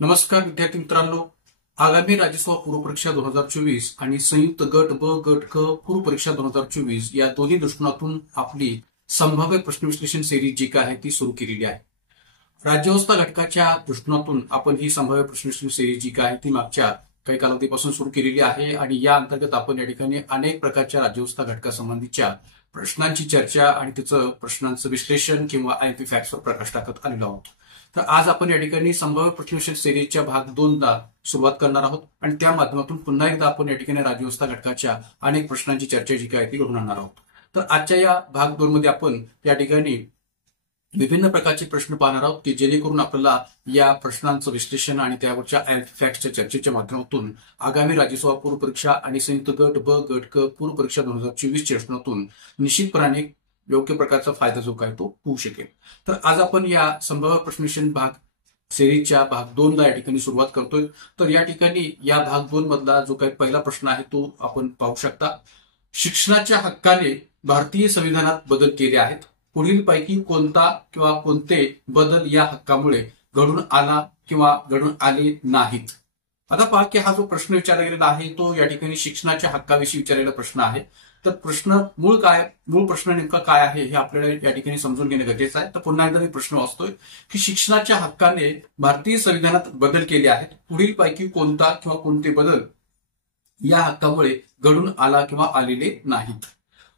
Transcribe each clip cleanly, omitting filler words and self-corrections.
नमस्कार विद्यार्थी मित्रांनो, आगामी राज्यसभा पूर्व परीक्षा 2024 आणि संयुक्त गट ब गट क पूर्व परीक्षा 2024 या दोन्ही दृष्टिकोनातून आपली संभाव्य प्रश्न विश्लेषण सिरीज जी काय आहे ती सुरू केलेली आहे. राज्यावस्था घटकाच्या दृष्टिकोनातून आपण ही संभाव्य प्रश्न विश्लेषण सिरीज जी काय आहे ती मागच्या काही कालावधीपासून सुरू केलेली आहे आणि या अंतर्गत आपण या ठिकाणी अनेक प्रकारच्या राज्यावस्था घटकासंबंधीच्या प्रश्नांची चर्चा आणि त्याचं प्रश्नांचं विश्लेषण किंवा आयपी फॅक्ट्सवर प्रकाश टाकत आलेलो आहोत. तर आज आपण या ठिकाणी संभाव्य प्रश्नविश्लेषण सिरीजच्या भाग 2 ला सुरुवात करणार आहोत आणि त्या माध्यमातून पुन्हा एकदा आपण या ठिकाणी राज्यावस्था घटकाच्या अनेक प्रश्नांची चर्चा जी काय ती घडून आणणार आहोत. तर आजच्या या भाग 2 मध्ये आपण या ठिकाणी विभिन्न प्रकारचे प्रश्न पाहणार आहोत की जेणेकरून आपल्याला या प्रश्नांचं विश्लेषण आणि त्यावरच्या फॅक्ट्सच्या चर्चेच्या माध्यमातून आगामी राज्यसभा पूर्व परीक्षा आणि संयुक्त गट ब गट क पूर्व परीक्षा 2024 च्या दृष्टिकोनातून निश्चितपणे योग्य प्रकारचा फायदा जो काय तो होऊ शकेल. तर आज आपण या संभाव्य प्रश्नविश्लेषण भाग सिरीजच्या भाग 2 ला या ठिकाणी सुरुवात करतोय. तर या ठिकाणी या भाग 2 मधला जो काही पहिला प्रश्न आहे तो आपण पाहू शकता. शिक्षणाच्या हक्काने भारतीय संविधानात बदल केले आहेत. पुढीलपैकी कोणता किंवा कोणते बदल या हक्कामुळे घडून आला किंवा घडून आले नाहीत. आता पहा की हा जो प्रश्न विचारला गेलेला आहे तो या ठिकाणी शिक्षणाच्या हक्काविषयी विचारलेला प्रश्न आहे. तर प्रश्न मूळ प्रश्न नेमका काय आहे हे आपल्याला या ठिकाणी समजून घेणे गरजेचं आहे. तर पुन्हा एकदा मी प्रश्न वाचतोय की शिक्षणाच्या हक्काने भारतीय संविधानात बदल केले आहेत. पुढीलपैकी कोणता किंवा कोणते बदल या हक्कामुळे घडून आला किंवा आलेले नाहीत.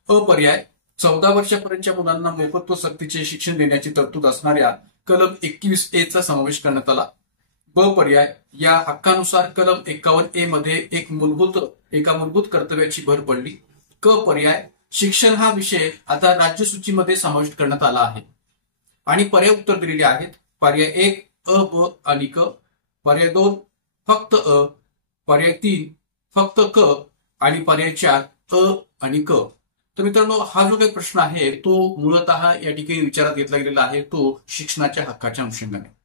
अ पर्याय 14 वर्षापर्यंतच्या मुलांना मोफत व सक्तीचे शिक्षण देण्याची तरतूद असणाऱ्या कलम 21A चा समावेश करण्यात आला. ब पर्याय या हक्कानुसार कलम 51A मध्ये एका मूलभूत कर्तव्याची भर पडली. क पर्याय शिक्षण हा विषय आता राज्यसूचीमध्ये समाविष्ट करण्यात आला आहे. आणि पर्याय उत्तर दिलेले आहेत. पर्याय 1 अ ब आणि क, पर्याय 2 फक्त अ, पर्याय 3 फक्त क आणि पर्याय 4 अ आणि क. तर मित्रांनो, हा जो काही प्रश्न आहे तो मूलतः या ठिकाणी विचारात घेतला गेलेला आहे तो शिक्षणाच्या हक्काच्या अनुषंगाने.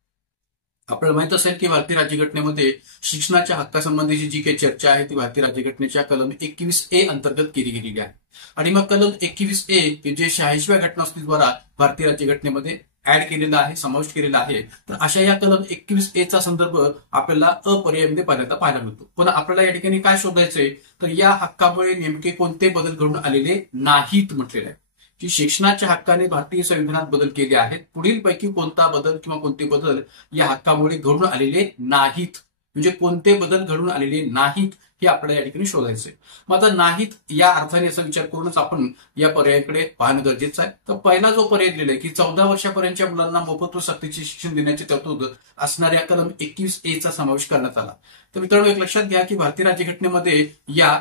आपल्याला माहित असेल की भारतीय राज्यघटनेमध्ये शिक्षणाच्या हक्कासंबंधीची जी काही चर्चा आहे ती भारतीय राज्यघटनेच्या कलम 21A अंतर्गत केली गेलेली आहे. आणि मग कलम 21A जे 86व्या घटनादुरुस्तीद्वारा भारतीय राज्यघटनेमध्ये ऍड केलेला आहे, समाविष्ट केलेला आहे. तर अशा या कलम 21A चा संदर्भ आपल्याला अपर्यायामध्ये पाहायला मिळतो. पण आपल्याला या ठिकाणी काय शोधायचंय तर या हक्कामुळे नेमके कोणते बदल घडून आलेले नाहीत म्हटलेले आहे की शिक्षणाच्या हक्काने भारतीय संविधानात बदल केले आहेत. पुढीलपैकी कोणता बदल किंवा कोणते बदल या हक्कामुळे घडून आलेले नाहीत, म्हणजे कोणते बदल घडून आलेले नाहीत हे आपल्याला या ठिकाणी शोधायचंय. मग आता नाहीत या अर्थाने याचा विचार करूनच आपण या पर्यायाकडे पाहणं गरजेचं आहे. तर पहिला जो पर्याय दिलेला आहे की 14 वर्षापर्यंतच्या मुलांना मोफत व सक्तीचे शिक्षण देण्याची तरतूद असणाऱ्या कलम 21A चा समावेश करण्यात आला. तर मित्रांनो, एक लक्षात घ्या की भारतीय राज्यघटनेमध्ये या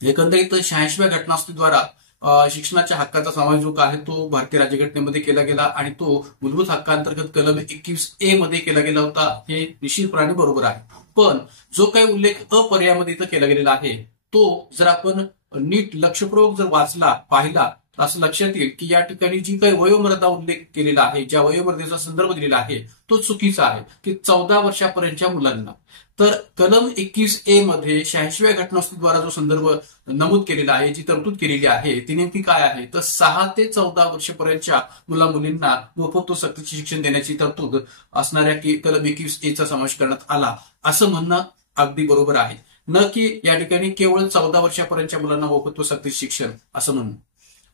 एकंदरीत 86व्या घटनादुरुस्तीद्वारा शिक्षणाच्या हक्काचा समावेश जो आहे तो भारतीय राज्यघटनेमध्ये केला गेला आणि तो मूलभूत हक्कांतर्गत कलम 21A मध्ये केला गेला होता. हे निश्चितपणे बरोबर आहे. पण जो काही उल्लेख अपर्यायामध्ये इथं केला गेलेला आहे तो जर आपण नीट लक्षपूर्वक जर पाहिला तर असं लक्षात येईल की या ठिकाणी जी काही वयोमर्यादा उल्लेख केलेला आहे, ज्या वयोमर्यादेचा संदर्भ दिलेला आहे तो चुकीचा आहे की 14 वर्षापर्यंतच्या मुलांना. तर कलम 21A मध्ये 86व्या घटनादुरुस्तीद्वारा जो संदर्भ नमूद केलेला आहे, जी तरतूद केलेली आहे ती नेमकी काय आहे तर 6 ते 14 वर्षापर्यंतच्या मुला-मुलींना मोफत व सक्तीचे शिक्षण देण्याची तरतूद असणाऱ्या कलम 21A चा समावेश करण्यात आला असं म्हणणं अगदी बरोबर आहे. न की या ठिकाणी केवळ 14 वर्षापर्यंतच्या मुलांना मोफत व सक्तीचे शिक्षण असं म्हणणं.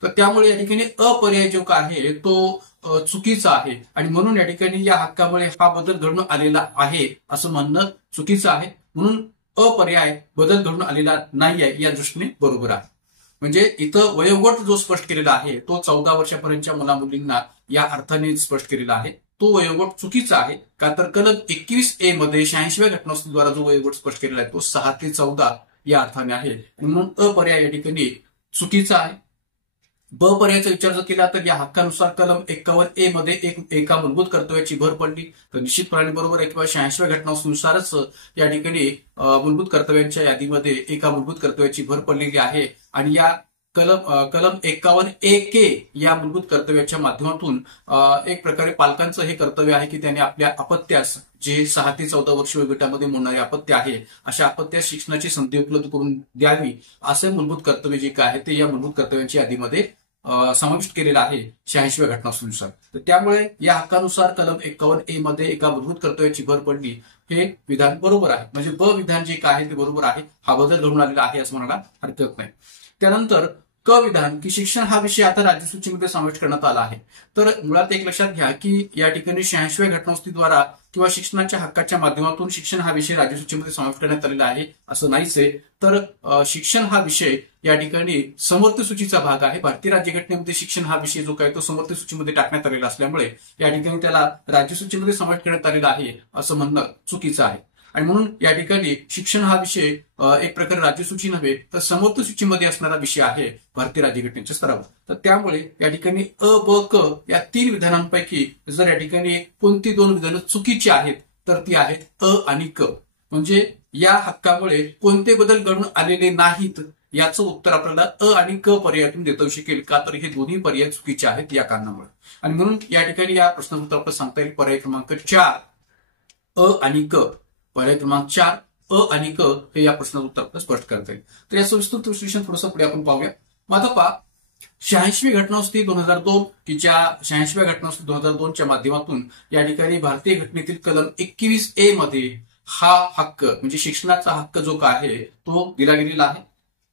तर त्यामुळे या ठिकाणी अपर्याय जो आहे तो चुकीचा आहे आणि म्हणून या ठिकाणी या हक्कामुळे हा बदल घडून आलेला आहे असं म्हणणं चुकीचं आहे. म्हणून अपर्याय बदल घडून आलेला नाही आहे या दृष्टीने बरोबर आहे. म्हणजे इथं वयोगट जो स्पष्ट केलेला आहे तो 14 वर्षापर्यंतच्या मुला-मुलींना या अर्थाने स्पष्ट केलेला आहे. तो वयोगट चुकीचा आहे का तर कलम 21A मध्ये 86व्या घटनादुरुस्तीद्वारा जो वयोगट स्पष्ट केलेला आहे तो 6 ते 14 या अर्थाने आहे. म्हणून अपर्याय या ठिकाणी चुकीचा आहे. ब पर्यायाचा विचार जर केला तर या हक्कानुसार कलम 51A मध्ये एका मूलभूत कर्तव्याची भर पडली. तर निश्चितपणे बरोबर आहे किंवा 86व्या घटनानुसारच या ठिकाणी मूलभूत कर्तव्यांच्या यादीमध्ये एका मूलभूत कर्तव्याची भर पडलेली आहे. आणि या कलम 51A या मूलभूत कर्तव्याच्या माध्यमातून एक प्रकारे पालकांचं हे कर्तव्य आहे की त्यांनी आपल्या अपत्यास, जे 6 ते 14 वर्ष वयोगटामध्ये मोडणारे अपत्य आहे, अशा अपत्यास शिक्षणाची संधी उपलब्ध करून द्यावी असे मूलभूत कर्तव्य जे काय आहे ते या मूलभूत कर्तव्यांच्या यादीमध्ये समाविष्ट केलेला आहे 86व्या घटनादुरुस्तीनुसार. तर त्यामुळे या हक्कानुसार कलम 51A मध्ये एका मूलभूत कर्तव्याची भर पडली हे विधान बरोबर आहे. म्हणजे ब विधान जे काय आहे ते बरोबर आहे. हा बदल घडून आलेला आहे असं म्हणायला हरकत नाही. त्यानंतर क विधान की शिक्षण हा विषय आता राज्यसूचीमध्ये समाविष्ट करण्यात आला आहे. तर मुळात एक लक्षात घ्या की या ठिकाणी 86व्या घटनादुरुस्तीद्वारा किंवा शिक्षणाच्या हक्काच्या माध्यमातून शिक्षण हा विषय राज्यसूचीमध्ये समाविष्ट करण्यात आलेला आहे असं नाहीच आहे. तर शिक्षण हा विषय या ठिकाणी समर्थ सूचीचा भाग आहे. भारतीय राज्यघटनेमध्ये शिक्षण हा विषय जो काय तो समर्थ सूचीमध्ये टाकण्यात आलेला असल्यामुळे या ठिकाणी त्याला राज्यसूचीमध्ये समाविष्ट करण्यात आलेला आहे असं म्हणणं चुकीचं आहे. आणि म्हणून या ठिकाणी शिक्षण हा विषय एक प्रकारे राज्यसूची नव्हे तर समर्थ सूचीमध्ये असणारा विषय आहे भारतीय राज्यघटनेच्या स्तरावर. तर त्यामुळे या ठिकाणी अ ब क या 3 विधानांपैकी जर या ठिकाणी कोणती 2 विधानं चुकीची आहेत तर ती आहेत अ आणि क. म्हणजे या हक्कामुळे कोणते बदल घडून आलेले नाहीत याचं उत्तर आपल्याला अ आणि क पर्यायातून देता येऊ शकेल. का तर हे दोन्ही पर्याय चुकीचे आहेत या कारणामुळे. आणि म्हणून या ठिकाणी या प्रश्नाचं उत्तर आपल्याला सांगता येईल पर्याय क्रमांक 4 अ आणि क. पर्याय क्रमांक 4 अ आणि क हे या प्रश्नाचं उत्तर आपल्याला स्पष्ट करता येईल. तर या सविस्तर विश्लेषण थोडंसं पुढे आपण पाहूया. मग आता पहा 86वी घटनादुरुस्ती 2002 की ज्या 86व्या घटनादुरुस्ती 2002च्या माध्यमातून या ठिकाणी भारतीय घटनेतील कलम 21A मध्ये हा हक्क म्हणजे शिक्षणाचा हक्क जो काय आहे तो दिला गेलेला आहे.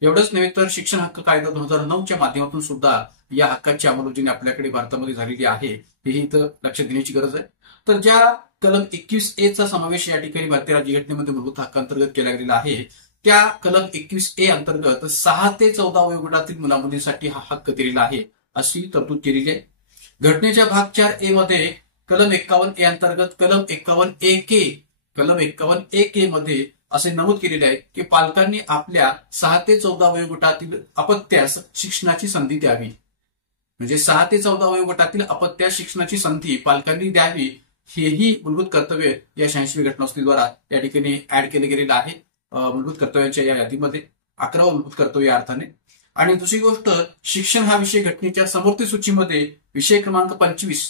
एवढंच नव्हे तर शिक्षण हक्क कायदा 2009च्या माध्यमातून सुद्धा या हक्काची अंमलबजावणी आपल्याकडे भारतामध्ये झालेली आहे हेही इथं लक्षात घेण्याची गरज आहे. तर ज्या कलम 21A चा समावेश या ठिकाणी भारतीय राज्यघटनेमध्ये मूलभूत हक्कांतर्गत केला गेलेला आहे त्या कलम 21A अंतर्गत 6 ते 14 वयोगटातील मुलामुलींसाठी हा हक्क दिलेला आहे अशी तरतूद केलेली आहे. घटनेच्या भाग 4A मध्ये कलम 51A अंतर्गत कलम 51A मध्ये असे नमूद केलेले आहे की पालकांनी आपल्या 6 ते 14 वयोगटातील अपत्यास शिक्षणाची संधी द्यावी. म्हणजे 6 ते 14 वयोगटातील अपत्यास शिक्षणाची संधी पालकांनी द्यावी हेही मूलभूत कर्तव्य या 86वी घटनादुरुस्तीद्वारा या ठिकाणी ऍड केले गेलेलं आहे मूलभूत कर्तव्यांच्या या यादीमध्ये 11वं मूलभूत कर्तव्य या अर्थाने. आणि दुसरी गोष्ट शिक्षण हा विषय घटनेच्या समवर्ती सूचीमध्ये विषय क्रमांक 25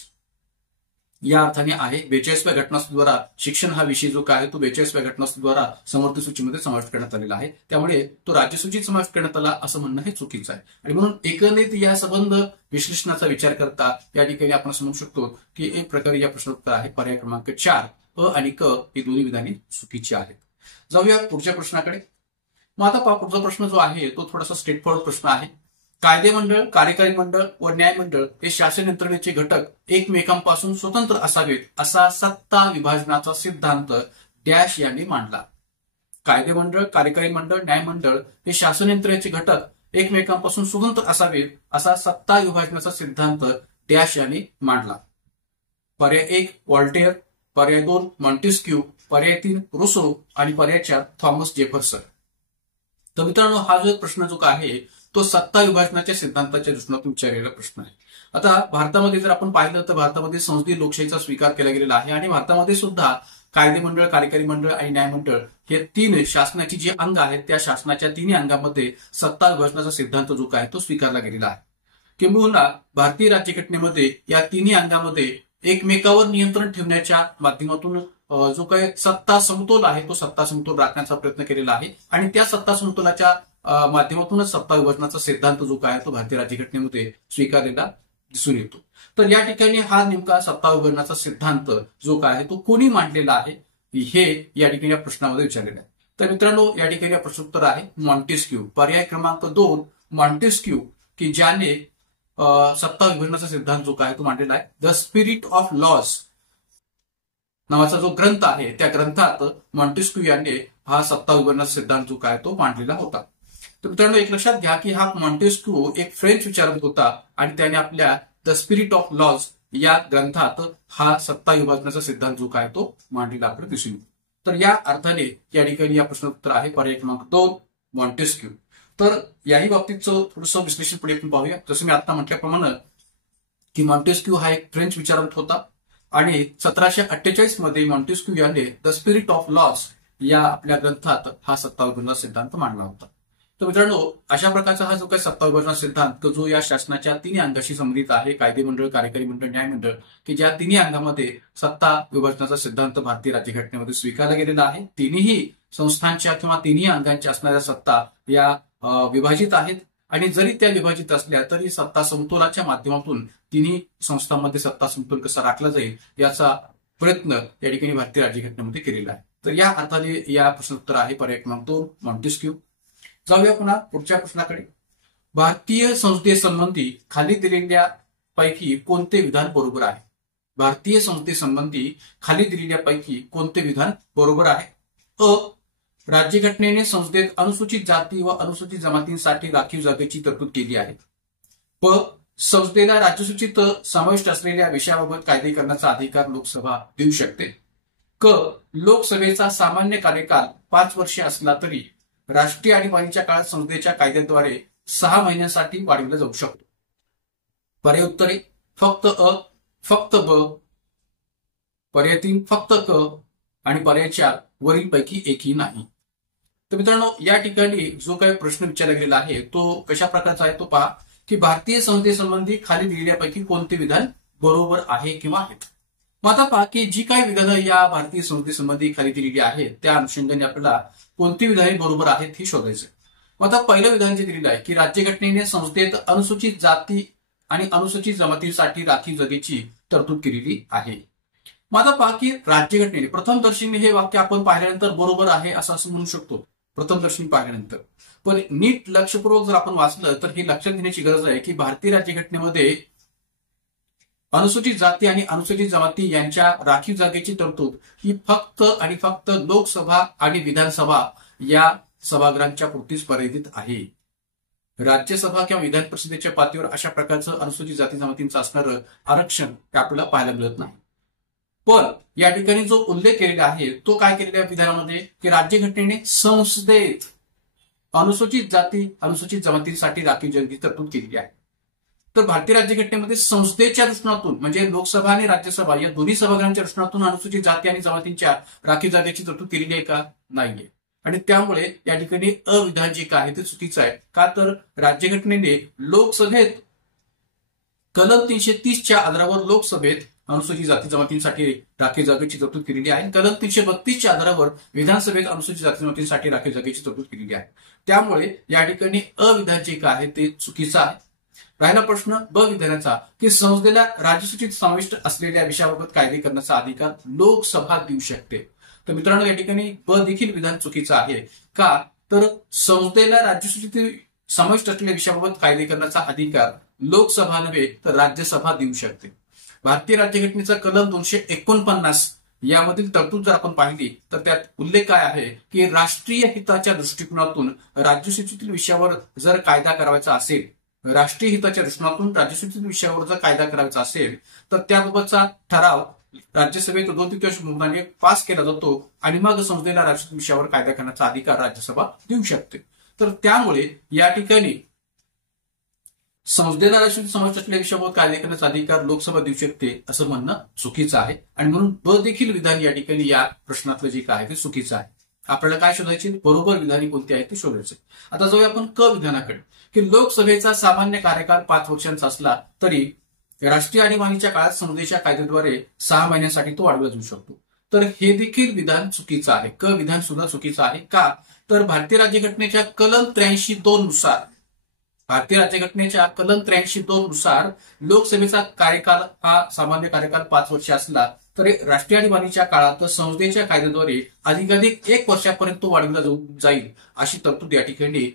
या अर्थाने आहे. 42व्या घटनादुरुस्तीद्वारा शिक्षण हा विषय जो काय तो 42व्या घटनादुरुस्तीद्वारा समवर्ती सूचीमध्ये समाविष्ट करण्यात आलेला आहे. त्यामुळे तो राज्यसूचीत समाविष्ट करण्यात आला असं म्हणणं हे चुकीचं आहे. आणि म्हणून एकंदरीत या संबंध विश्लेषणाचा विचार करता या ठिकाणी आपण समजू शकतो की एक प्रकारे या प्रश्नाचं उत्तर आहे पर्याय क्रमांक 4 अ आणि क ही दोन्ही विधाने चुकीची आहेत. जाऊया पुढच्या प्रश्नाकडे. मग आता पुढचा प्रश्न जो आहे तो थोडासा स्ट्रेट फॉरवर्ड प्रश्न आहे. कायदे मंडळ, कार्यकारी मंडळ व न्यायमंडळ हे शासन यंत्रणेचे घटक एकमेकांपासून स्वतंत्र असावेत असा सत्ता विभाजनाचा सिद्धांत डॅश यांनी मांडला. कायदे मंडळ, कार्यकारी मंडळ, न्यायमंडळ हे शासन यंत्रणेचे घटक एकमेकांपासून स्वतंत्र असावेत असा सत्ता विभाजनाचा सिद्धांत डॅश यांनी मांडला. पर्याय 1 व्हॉल्टेअर, पर्याय 2 मॉन्टेस्क्यू, पर्याय 3 रुसो आणि पर्याय 4 थॉमस जेफरसन. तर मित्रांनो हा जो प्रश्न जो आहे तो सत्ता विभाजनाच्या सिद्धांताच्या दृष्टीने विचारलेला प्रश्न आहे. आता भारतामध्ये जर आपण पाहिलं तर भारतामध्ये संसदीय लोकशाहीचा स्वीकार केला गेलेला आहे आणि भारतामध्ये सुद्धा कायदे मंडळ, कार्यकारी मंडळ आणि न्यायमंडळ हे 3 शासनाची जी अंग आहेत त्या शासनाच्या 3 अंगामध्ये सत्ता विभाजनाचा सिद्धांत जो काय तो स्वीकारला गेलेला आहे. किंबहुना भारतीय राज्यघटनेमध्ये या 3 अंगामध्ये एकमेकावर नियंत्रण ठेवण्याच्या माध्यमातून जो काही सत्ता समतोल आहे तो सत्ता समतोल राखण्याचा प्रयत्न केलेला आहे आणि त्या सत्ता समतोलाच्या माध्यमातूनच सत्ता विभाजनाचा सिद्धांत जो काय तो भारतीय राज्यघटनेमध्ये स्वीकारलेला दिसून येतो. तर या ठिकाणी हा नेमका सत्ता विभाजनाचा सिद्धांत जो काय आहे तो कोणी मांडलेला आहे हे या ठिकाणी या प्रश्नामध्ये विचारलेलं आहे. तर मित्रांनो या ठिकाणी प्रश्नोत्तर आहे मॉन्टेस्क्यू. पर्याय क्रमांक 2 मॉन्टेस्क्यू की ज्याने सत्ता विभाजनाचा सिद्धांत जो काय तो मांडलेला आहे. द स्पिरिट ऑफ लॉज नावाचा जो ग्रंथ आहे त्या ग्रंथात मॉन्टेस्क्यू यांनी हा सत्ता विभाजनाचा सिद्धांत जो काय तो मांडलेला होता. तर मित्रांनो एक लक्षात घ्या की हा मॉन्टेस्क्यू एक फ्रेंच विचारक होता आणि त्याने आपल्या द स्पिरिट ऑफ लॉज या ग्रंथात हा सत्ता विभाजनाचा सिद्धांत जो काय तो मांडलेला आपल्याला दिसून येतो. तर या अर्थाने या ठिकाणी या प्रश्न उत्तर आहे पर्याय क्रमांक 2 मॉन्टेस्क्यू. तर याही बाबतीतचं थोडंसं विश्लेषण पुढे आपण पाहूया. जसं मी आता म्हटल्याप्रमाणे की मॉन्टेस्क्यू हा एक फ्रेंच विचारवंत होता आणि 1748 मध्ये मॉन्टेस्क्यू यांनी द स्पिरिट ऑफ लॉज या आपल्या ग्रंथात हा सत्ता विभाजनाचा सिद्धांत मांडला होता. तर मित्रांनो अशा प्रकारचा हा जो काही सत्ता विभाजनाचा सिद्धांत जो या शासनाच्या 3 अंगाशी संबंधित आहे कायदे मंडळ, कार्यकारी मंडळ, न्यायमंडळ की ज्या 3 अंगामध्ये सत्ता विभाजनाचा सिद्धांत भारतीय राज्यघटनेमध्ये स्वीकारला गेलेला आहे. 3ही संस्थांच्या किंवा 3ही अंगांच्या असणाऱ्या सत्ता या विभाजित आहेत आणि जरी त्या विभाजित असल्या तरी सत्ता समतोलाच्या माध्यमातून तिन्ही संस्थांमध्ये सत्ता समतोल कसा राखला जाईल याचा प्रयत्न या ठिकाणी भारतीय राज्यघटनेमध्ये केलेला आहे. तर या अर्थाने या प्रश्नोत्तर आहे पर्याय क्रमांक 2 मॉन्टेस्क्यू. जाऊया पुन्हा पुढच्या प्रश्नाकडे. भारतीय संसदेसंबंधी खाली दिलेल्या पैकी कोणते विधान बरोबर आहे? भारतीय संसदेसंबंधी खाली दिलेल्यापैकी कोणते विधान बरोबर आहे? अ. राज्यघटनेने संसदेत अनुसूचित जाती व अनुसूचित जमातींसाठी राखीव जागेची तरतूद केली आहे. प. संसदेला राज्यसूचीत समाविष्ट असलेल्या विषयाबाबत कायदे करण्याचा अधिकार लोकसभा देऊ शकते. क. लोकसभेचा सामान्य कार्यकाल 5 वर्षे असला तरी राष्ट्रीय आणीबाणीच्या काळात संसदेच्या कायद्याद्वारे 6 महिन्यांसाठी वाढविला जाऊ शकतो. पर्याय उत्तरे फक्त अ, फक्त ब, पर्याय 3 फक्त क आणि पर्याय 4 वरीलपैकी एकही नाही. तर मित्रांनो, या ठिकाणी जो काही प्रश्न विचारला गेलेला आहे तो कशा प्रकारचा आहे तो पहा की भारतीय संसदेसंबंधी खाली दिलेल्यापैकी कोणते विधान बरोबर आहे किंवा आहेत. मग आता पहा की जी काही विधानं या भारतीय संसदेसंबंधी खाली दिलेली आहेत त्या अनुषंगाने आपल्याला कोणती विधाने बरोबर आहेत हे शोधायचं. मग आता पहिलं विधान जे दिलेलं आहे की राज्यघटनेने संसदेत अनुसूचित जाती आणि अनुसूचित जमातींसाठी राखीव जागेची तरतूद केलेली आहे. मग आता पहा की राज्यघटनेने प्रथमदर्शनी हे वाक्य आपण पाहिल्यानंतर बरोबर आहे असं म्हणू शकतो प्रथमदर्शनी पाहिल्यानंतर. पण नीट लक्षपूर्वक जर आपण वाचलं तर हे लक्षात घेण्याची गरज आहे की भारतीय राज्यघटनेमध्ये अनुसूचित जाती आणि अनुसूचित जमाती यांच्या राखीव जागेची तरतूद ही फक्त आणि फक्त लोकसभा आणि विधानसभा या सभागृहांच्या पुरतीच मर्यादित आहे. राज्यसभा किंवा विधान परिषदेच्या पातळीवर अशा प्रकारचं अनुसूचित जाती जमातींचं असणारं आरक्षण हे आपल्याला पाहायला मिळत नाही. पण या ठिकाणी जो उल्लेख केलेला आहे तो काय केलेला आहे विधानामध्ये की राज्यघटनेने संसदेत अनुसूचित जाती अनुसूचित जमातींसाठी राखीव जागेची तरतूद केलेली आहे. तर भारतीय राज्यघटनेमध्ये संसदेच्या दृष्टिकोनातून म्हणजे लोकसभा आणि राज्यसभा या दोन्ही सभागृहांच्या दृष्टिकोनातून अनुसूचित जाती आणि जमातींच्या राखीव जागेची तरतूद केलेली आहे का? नाहीये. आणि त्यामुळे या ठिकाणी अविधान जे काय आहे ते चुकीचं आहे. का तर राज्यघटनेने लोकसभेत कलम 330च्या आधारावर लोकसभेत अनुसूचित जाती जमातींसाठी राखीव जागेची तरतूद केलेली आहे. कलम 332च्या आधारावर विधानसभेत अनुसूचित जाती जमातींसाठी राखीव जागेची तरतूद केलेली आहे. त्यामुळे या ठिकाणी अविधान जे काय आहे ते चुकीचं आहे. राहिला प्रश्न ब विधानाचा की संसदेला राज्यसूचीत समाविष्ट असलेल्या विषयाबाबत कायदे करण्याचा अधिकार लोकसभा देऊ शकते. तर मित्रांनो, या ठिकाणी ब देखील विधान चुकीचं आहे. का तर संसदेला राज्यसूचीत समाविष्ट असलेल्या विषयाबाबत कायदे करण्याचा अधिकार लोकसभा नव्हे तर राज्यसभा देऊ शकते. भारतीय राज्यघटनेचा कलम 249 यामधील तरतूद जर आपण पाहिली तर त्यात उल्लेख काय आहे की राष्ट्रीय हिताच्या दृष्टिकोनातून राज्यसूचीतील विषयावर जर कायदा करायचा असेल राष्ट्रीय हिताच्या दृष्टिकोनातून राज्यसूचीत विषयावर जर कायदा करायचा असेल तर त्याबाबतचा ठराव राज्यसभेत 2/3 बहुमताने पास केला जातो आणि मग संसदेला राज्यसूचीत विषयावर कायदा करण्याचा अधिकार राज्यसभा देऊ शकते. तर त्यामुळे या ठिकाणी संसदेला राज्यसूचीत समाविष्ट असलेल्या विषयावर कायदे करण्याचा अधिकार लोकसभा देऊ शकते असं म्हणणं चुकीचं आहे. आणि म्हणून ब देखील विधान या ठिकाणी या प्रश्नातलं जे काय आहे ते चुकीचं आहे. आपल्याला काय शोधायचे? बरोबर विधाने कोणती आहेत ते शोधायचे. आता जाऊया आपण क विधानाकडे की लोकसभेचा सामान्य कार्यकाल 5 वर्षांचा असला तरी राष्ट्रीय आणीबाणीच्या काळात संसदेच्या कायद्याद्वारे 6 महिन्यांसाठी तो वाढवला जाऊ शकतो. तर हे देखील विधान चुकीचं आहे. क विधान सुद्धा चुकीचं आहे. का तर भारतीय राज्यघटनेच्या कलम 83(2) नुसार नुसार लोकसभेचा कार्यकाल हा सामान्य कार्यकाल 5 वर्ष असला तरी राष्ट्रीय आणीबाणीच्या काळात संसदेच्या कायद्याद्वारे अधिकाधिक 1 वर्षापर्यंत तो वाढवला जाईल अशी तरतूद या ठिकाणी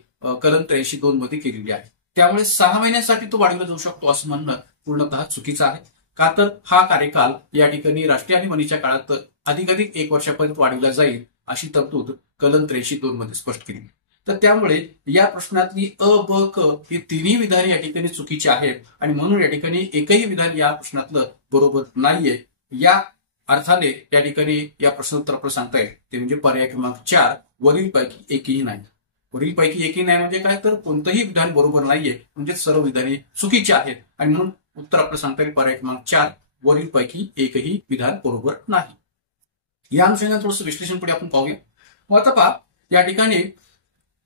कलम 83(2) मध्ये केलेली आहे. त्यामुळे 6 महिन्यांसाठी तो वाढवला जाऊ शकतो असं म्हणणं पूर्णतः चुकीचं आहे. का तर हा कार्यकाल या ठिकाणी राष्ट्रीय आणीबाणीच्या काळात अधिकाधिक 1 वर्षापर्यंत वाढवला जाईल अशी तरतूद कलम 83(2) मध्ये स्पष्ट केली. तर त्यामुळे या प्रश्नातली अ, ब, क ही तिन्ही विधाने या ठिकाणी चुकीची आहेत आणि म्हणून या ठिकाणी एकही विधान या प्रश्नातलं बरोबर नाहीये. या अर्थाने या ठिकाणी या प्रश्नोत्तर आपल्याला सांगता येईल ते म्हणजे पर्याय क्रमांक 4 वरीलपैकी एकही नाही. वरीलपैकी एकही नाही म्हणजे काय तर कोणतंही विधान बरोबर नाहीये म्हणजे सर्व विधाने चुकीची आहेत आणि म्हणून उत्तर आपल्याला सांगता येईल पर्याय क्रमांक 4 वरीलपैकी एकही विधान बरोबर नाही. या अनुषंगाने थोडंसं विश्लेषण पुढे आपण पाहूया. मग आता पहा या ठिकाणी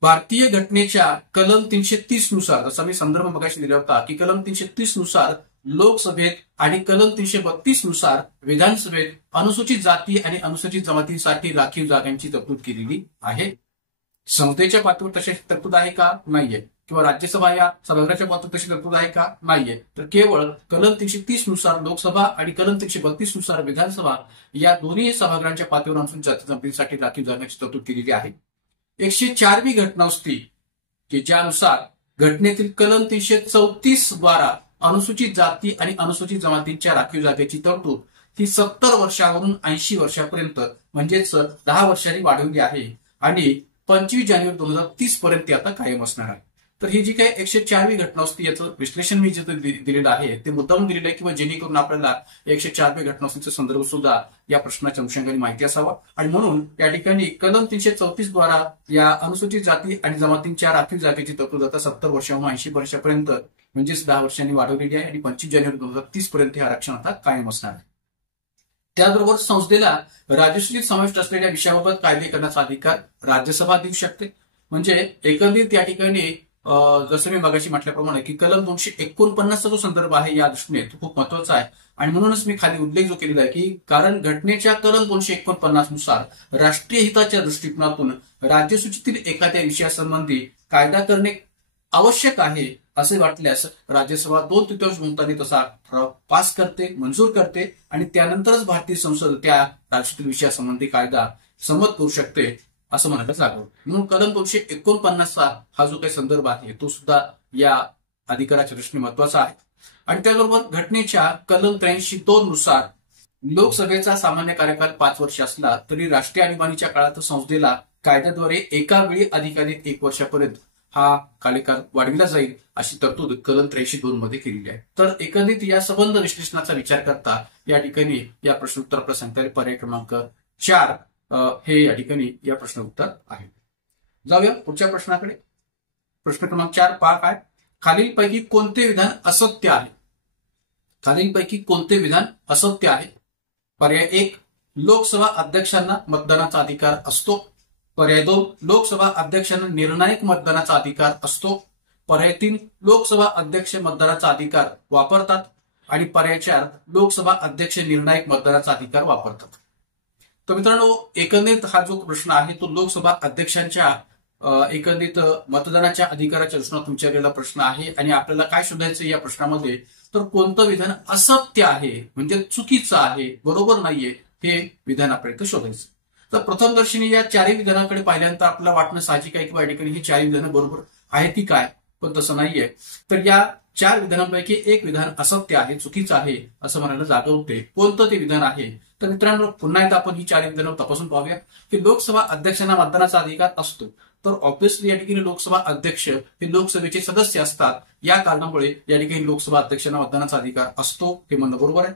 भारतीय घटनेच्या कलम 330 नुसार जसा मी संदर्भ मगाशी दिला होता की कलम 330 नुसार लोकसभेत आणि कलम 332 नुसार विधानसभेत अनुसूचित जाती आणि अनुसूचित जमातींसाठी राखीव जागांची तरतूद केलेली आहे. संसदेच्या पातळीवर तशी तरतूद आहे का? नाहीये. किंवा राज्यसभा या सभागृहाच्या बाबतीत तशी तरतूद आहे का? नाहीये. तर केवळ कलम 330 नुसार लोकसभा आणि कलम 332 नुसार विधानसभा या दोन्ही सभागृहांच्या पातळीवर अनुसूचित जाती जमातींसाठी राखीव जागेची तरतूद केलेली आहे. 104वी घटना असती की ज्यानुसार घटनेतील कलम 334 द्वारा अनुसूचित जाती आणि अनुसूचित जमातींच्या राखीव जागेची तरतूद ही 70 वर्षावरून 80 वर्षापर्यंत म्हणजेच 10 वर्षांनी वाढवली आहे आणि 25 जानेवारी 2030 पर्यंत आता कायम असणार आहे. तर ही जी काही 104वी घटना असते याचं विश्लेषण मी जिथे दिलेलं आहे ते मुद्दाम दिलेलं आहे किंवा जेणेकरून आपल्याला 104वी घटना असण्याचा संदर्भ सुद्धा या प्रश्नाच्या अनुषंगाने माहिती असावा. आणि म्हणून या ठिकाणी कलम 334 द्वारा या अनुसूचित जाती आणि जमातींच्या राखीव जागेची तरतूद आता 70 वर्षाहून 80 वर्षापर्यंत म्हणजेच 10 वर्षांनी वाढवलेली आहे आणि 25 जानेवारी 2030 पर्यंत हे आरक्षण आता कायम असणार आहे. त्याचबरोबर संसदेला राज्यसूचीत समाविष्ट असलेल्या विषयाबाबत कायदे करण्याचा अधिकार राज्यसभा देऊ शकते. म्हणजे एकंदरीत या ठिकाणी जसं मी मगाशी म्हटल्याप्रमाणे की कलम 249चा जो संदर्भ आहे या दृष्टीने तो खूप महत्वाचा आहे आणि म्हणूनच मी खाली उल्लेख जो केलेला आहे की कारण घटनेच्या कलम 249 नुसार राष्ट्रीय हिताच्या दृष्टिकोनातून राज्यसूचीतील एखाद्या विषयासंबंधी कायदा करणे आवश्यक आहे असे वाटल्यास राज्यसभा 2/3 बहुमताने तसा ठराव पास करते, मंजूर करते आणि त्यानंतरच भारतीय संसद त्या राज्यसूचीतील विषयासंबंधी कायदा संमत करू शकते असं म्हणायला लागलं. म्हणून कलम 249चा हा जो काही संदर्भ आहे तो सुद्धा या अधिकाराच्या दृष्टीने महत्वाचा आहे. आणि त्याचबरोबर घटनेच्या कलम 83(2) नुसार लोकसभेचा सामान्य कार्यकाल 5 वर्ष असला तरी राष्ट्रीय आणीबाणीच्या काळात संसदेला कायद्याद्वारे एका वेळी अधिकाधिक 1 वर्षापर्यंत हा कार्यकाल वाढविला जाईल अशी तरतूद कलम 83(2) मध्ये केलेली आहे. तर एकंदरीत या संबंध विश्लेषणाचा विचार करता या ठिकाणी या प्रश्नोत्तर आपल्याला सांगता येईल पर्याय क्रमांक 4 हे या ठिकाणी या प्रश्न उत्तर आहे. जाऊया पुढच्या प्रश्नाकडे. प्रश्न क्रमांक 4 पहा काय. खालीलपैकी कोणते विधान असत्य आहे? खालीलपैकी कोणते विधान असत्य आहे? पर्याय 1 लोकसभा अध्यक्षांना मतदानाचा अधिकार असतो. पर्याय 2 लोकसभा अध्यक्षांना निर्णायक मतदानाचा अधिकार असतो. पर्याय 3 लोकसभा अध्यक्ष मतदानाचा अधिकार वापरतात. आणि पर्याय 4 लोकसभा अध्यक्ष निर्णायक मतदानाचा अधिकार वापरतात. तर मित्रांनो एकंदरीत हा जो प्रश्न आहे तो लोकसभा अध्यक्षांच्या एकंदरीत मतदानाच्या अधिकाराच्या दृष्टीने विचारलेला प्रश्न आहे आणि आपल्याला काय शोधायचं या प्रश्नामध्ये तर कोणतं विधान असत्य आहे म्हणजे चुकीचं आहे, बरोबर नाहीये हे विधान आपल्याला शोधायचं. तर प्रथमदर्शनी या 4 विधानाकडे पाहिल्यानंतर आपल्याला वाटणं साहजिक आहे की या ठिकाणी ही 4 विधानं बरोबर आहेत की काय, पण तसं नाहीये. तर या 4 विधानांपैकी एक विधान असत्य आहे, चुकीचं आहे असं म्हणायला जागा होते. कोणतं ते विधान आहे? तर मित्रांनो पुन्हा एकदा आपण ही 4 विधानं तपासून पाहूया की लोकसभा अध्यक्षांना मतदानाचा अधिकार असतो. तर ऑब्व्हियसली या ठिकाणी लोकसभा अध्यक्ष हे लोकसभेचे सदस्य असतात. या कारणामुळे या ठिकाणी लोकसभा अध्यक्षांना मतदानाचा अधिकार असतो हे म्हणणं बरोबर आहे.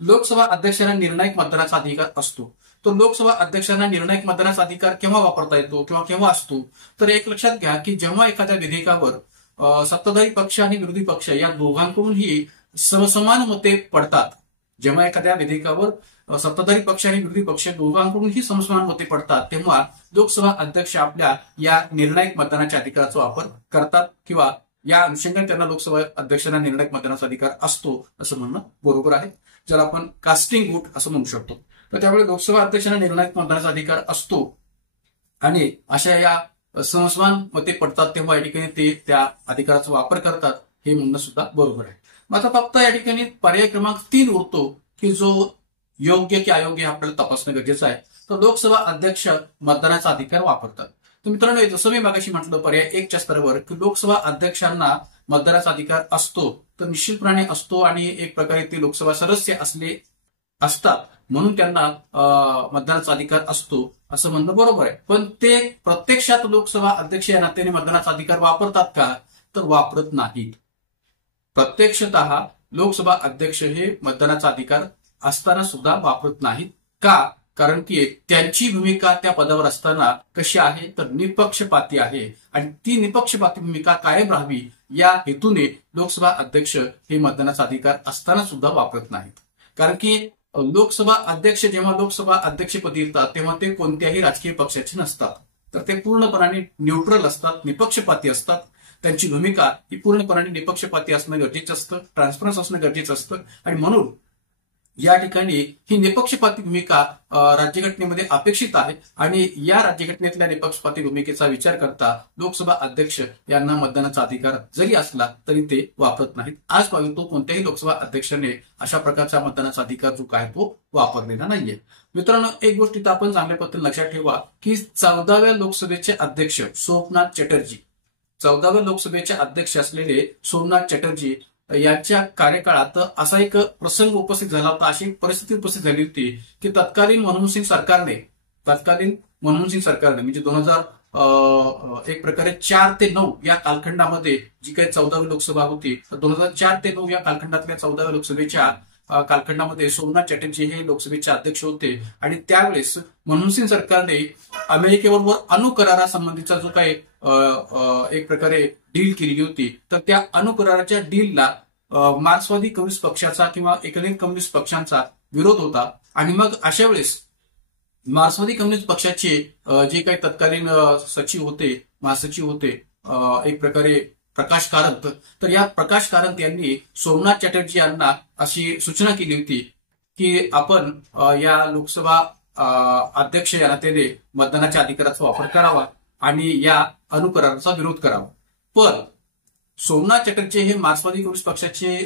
लोकसभा अध्यक्षांना निर्णायक मतदानाचा अधिकार असतो. तर लोकसभा अध्यक्षांना निर्णायक मतदानाचा अधिकार केव्हा वापरता येतो किंवा केव्हा असतो? तर एक लक्षात घ्या की जेव्हा एखाद्या विधेयकावर सत्ताधारी पक्ष आणि विरोधी पक्ष या दोघांकडूनही समसमान मते पडतात. जेव्हा एखाद्या विधेयकावर सत्ताधारी पक्ष आणि विरोधी पक्ष दोघांकडूनही समसमान मते पडतात तेव्हा लोकसभा अध्यक्ष आपल्या या निर्णायक मतदानाच्या अधिकाराचा वापर करतात किंवा या अनुषंगाने त्यांना लोकसभा अध्यक्षांना निर्णायक मतदानाचा अधिकार असतो असं म्हणणं बरोबर आहे, ज्याला आपण कास्टिंग वोट असं म्हणू शकतो. तर त्यामुळे लोकसभा अध्यक्षांना निर्णायक मतदानाचा अधिकार असतो आणि अशा या समसमान मते पडतात तेव्हा या ठिकाणी ते त्या अधिकाराचा वापर करतात हे म्हणणं सुद्धा बरोबर आहे. मग आता फक्त या ठिकाणी पर्याय क्रमांक 3 उरतो की जो योग्य की अयोग्य आपल्याला तपासणं गरजेचं आहे. तर लोकसभा अध्यक्ष मतदानाचा अधिकार वापरतात. तर मित्रांनो जसं मी मागाशी म्हटलं पर्याय 1च्या स्तरावर की लोकसभा अध्यक्षांना मतदानाचा अधिकार असतो तर निश्चितपणे असतो आणि एक प्रकारे ते लोकसभा सदस्य असतात म्हणून त्यांना मतदानाचा अधिकार असतो असं म्हणणं बरोबर आहे. पण ते प्रत्यक्षात लोकसभा अध्यक्ष या नात्याने मतदानाचा अधिकार वापरतात का? तर वापरत नाहीत. प्रत्यक्षतः लोकसभा अध्यक्ष हे मतदानाचा अधिकार असताना सुद्धा वापरत नाहीत. का? कारण की त्यांची भूमिका त्या पदावर असताना कशी आहे तर निपक्षपाती आहे आणि ती निपक्षपाती भूमिका कायम राहावी या हेतूने लोकसभा अध्यक्ष हे मतदानाचा अधिकार असताना सुद्धा वापरत नाहीत. कारण की लोकसभा अध्यक्ष जेव्हा लोकसभा अध्यक्षपदी येतात तेव्हा ते कोणत्याही राजकीय पक्षाचे नसतात. तर ते पूर्णपणे न्यूट्रल असतात, निपक्षपाती असतात. त्यांची भूमिका ही पूर्णपणे निपक्षपाती असणं गरजेचं असतं, ट्रान्सपरन्स असणं गरजेचं असतं आणि म्हणून या ठिकाणी ही निपक्षपाती भूमिका राज्यघटनेमध्ये अपेक्षित आहे आणि या राज्यघटनेतल्या निपक्षपाती भूमिकेचा विचार करता लोकसभा अध्यक्ष यांना मतदानाचा अधिकार जरी असला तरी ते वापरत नाहीत. आजपर्यंत कोणत्याही लोकसभा अध्यक्षाने अशा प्रकारचा मतदानाचा अधिकार जो काय तो वापरलेला नाहीये. मित्रांनो, एक गोष्ट इथं आपण चांगल्या पद्धतीने लक्षात ठेवा की 14व्या लोकसभेचे अध्यक्ष सोमनाथ चॅटर्जी, 14व्या लोकसभेचे अध्यक्ष असलेले सोमनाथ चॅटर्जी यांच्या कार्यकाळात असा एक प्रसंग उपस्थित झाला होता, अशी एक परिस्थिती उपस्थित झाली होती की तत्कालीन मनमोहन सिंग सरकारने म्हणजे 2000 एक प्रकारे 4 ते 9 या कालखंडामध्ये जी काही 14वी लोकसभा होती, 2004 ते 9 या कालखंडातल्या 14व्या लोकसभेच्या कालखंडामध्ये सोमनाथ चॅटर्जी हे लोकसभेचे अध्यक्ष होते आणि त्यावेळेस मनमोहन सिंग सरकारने अमेरिकेबरोबर अणुकरारासंबंधीचा जो काही एक प्रकारे डील केली होती, तर त्या अणुकराराच्या डीलला मार्क्सवादी कम्युनिस्ट पक्षाचा किंवा एकत्रित कम्युनिस्ट पक्षांचा विरोध होता. आणि मग अशा वेळेस मार्क्सवादी कम्युनिस्ट पक्षाचे जे काही तत्कालीन सचिव होते, महासचिव होते एक प्रकारे प्रकाश कारंत, तर या प्रकाश कारंत यांनी सोमनाथ चॅटर्जी यांना अशी सूचना केली होती की आपण या लोकसभा अध्यक्ष या नात्याने मतदानाच्या अधिकाराचा वापर करावा आणि या अणुकराराचा विरोध करावा. पण सोमनाथ चॅटर्जी हे मार्क्सवादी कम्युनिस्ट पक्षाचे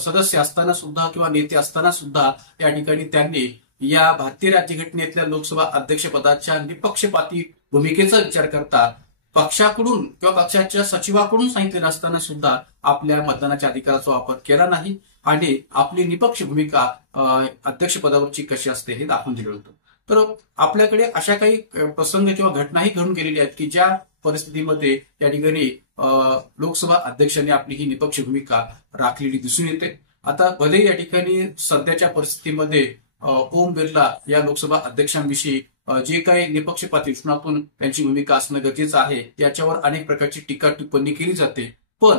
सदस्य असताना सुद्धा किंवा नेते असताना सुद्धा या ठिकाणी त्यांनी या भारतीय राज्यघटनेतल्या लोकसभा अध्यक्षपदाच्या निपक्षपाती भूमिकेचा विचार करता पक्षाकडून किंवा पक्षाच्या सचिवाकडून सांगितलेलं असताना सुद्धा आपल्या मतदानाच्या अधिकाराचा वापर केला नाही आणि आपली निपक्ष भूमिका अध्यक्षपदावरची कशी असते हे दाखवून दिलं होतं. तर आपल्याकडे अशा काही प्रसंग किंवा घटनाही घडून गेलेल्या आहेत की ज्या परिस्थितीमध्ये या ठिकाणी लोकसभा अध्यक्षांनी आपली ही निपक्ष भूमिका राखलेली दिसून येते. आता भले या ठिकाणी सध्याच्या परिस्थितीमध्ये ओम बिर्ला या लोकसभा अध्यक्षांविषयी जे काही निपक्षपाती दृष्टिकोनातून त्यांची भूमिका असणं गरजेचं आहे याच्यावर अनेक प्रकारची टीका टिप्पणी केली जाते, पण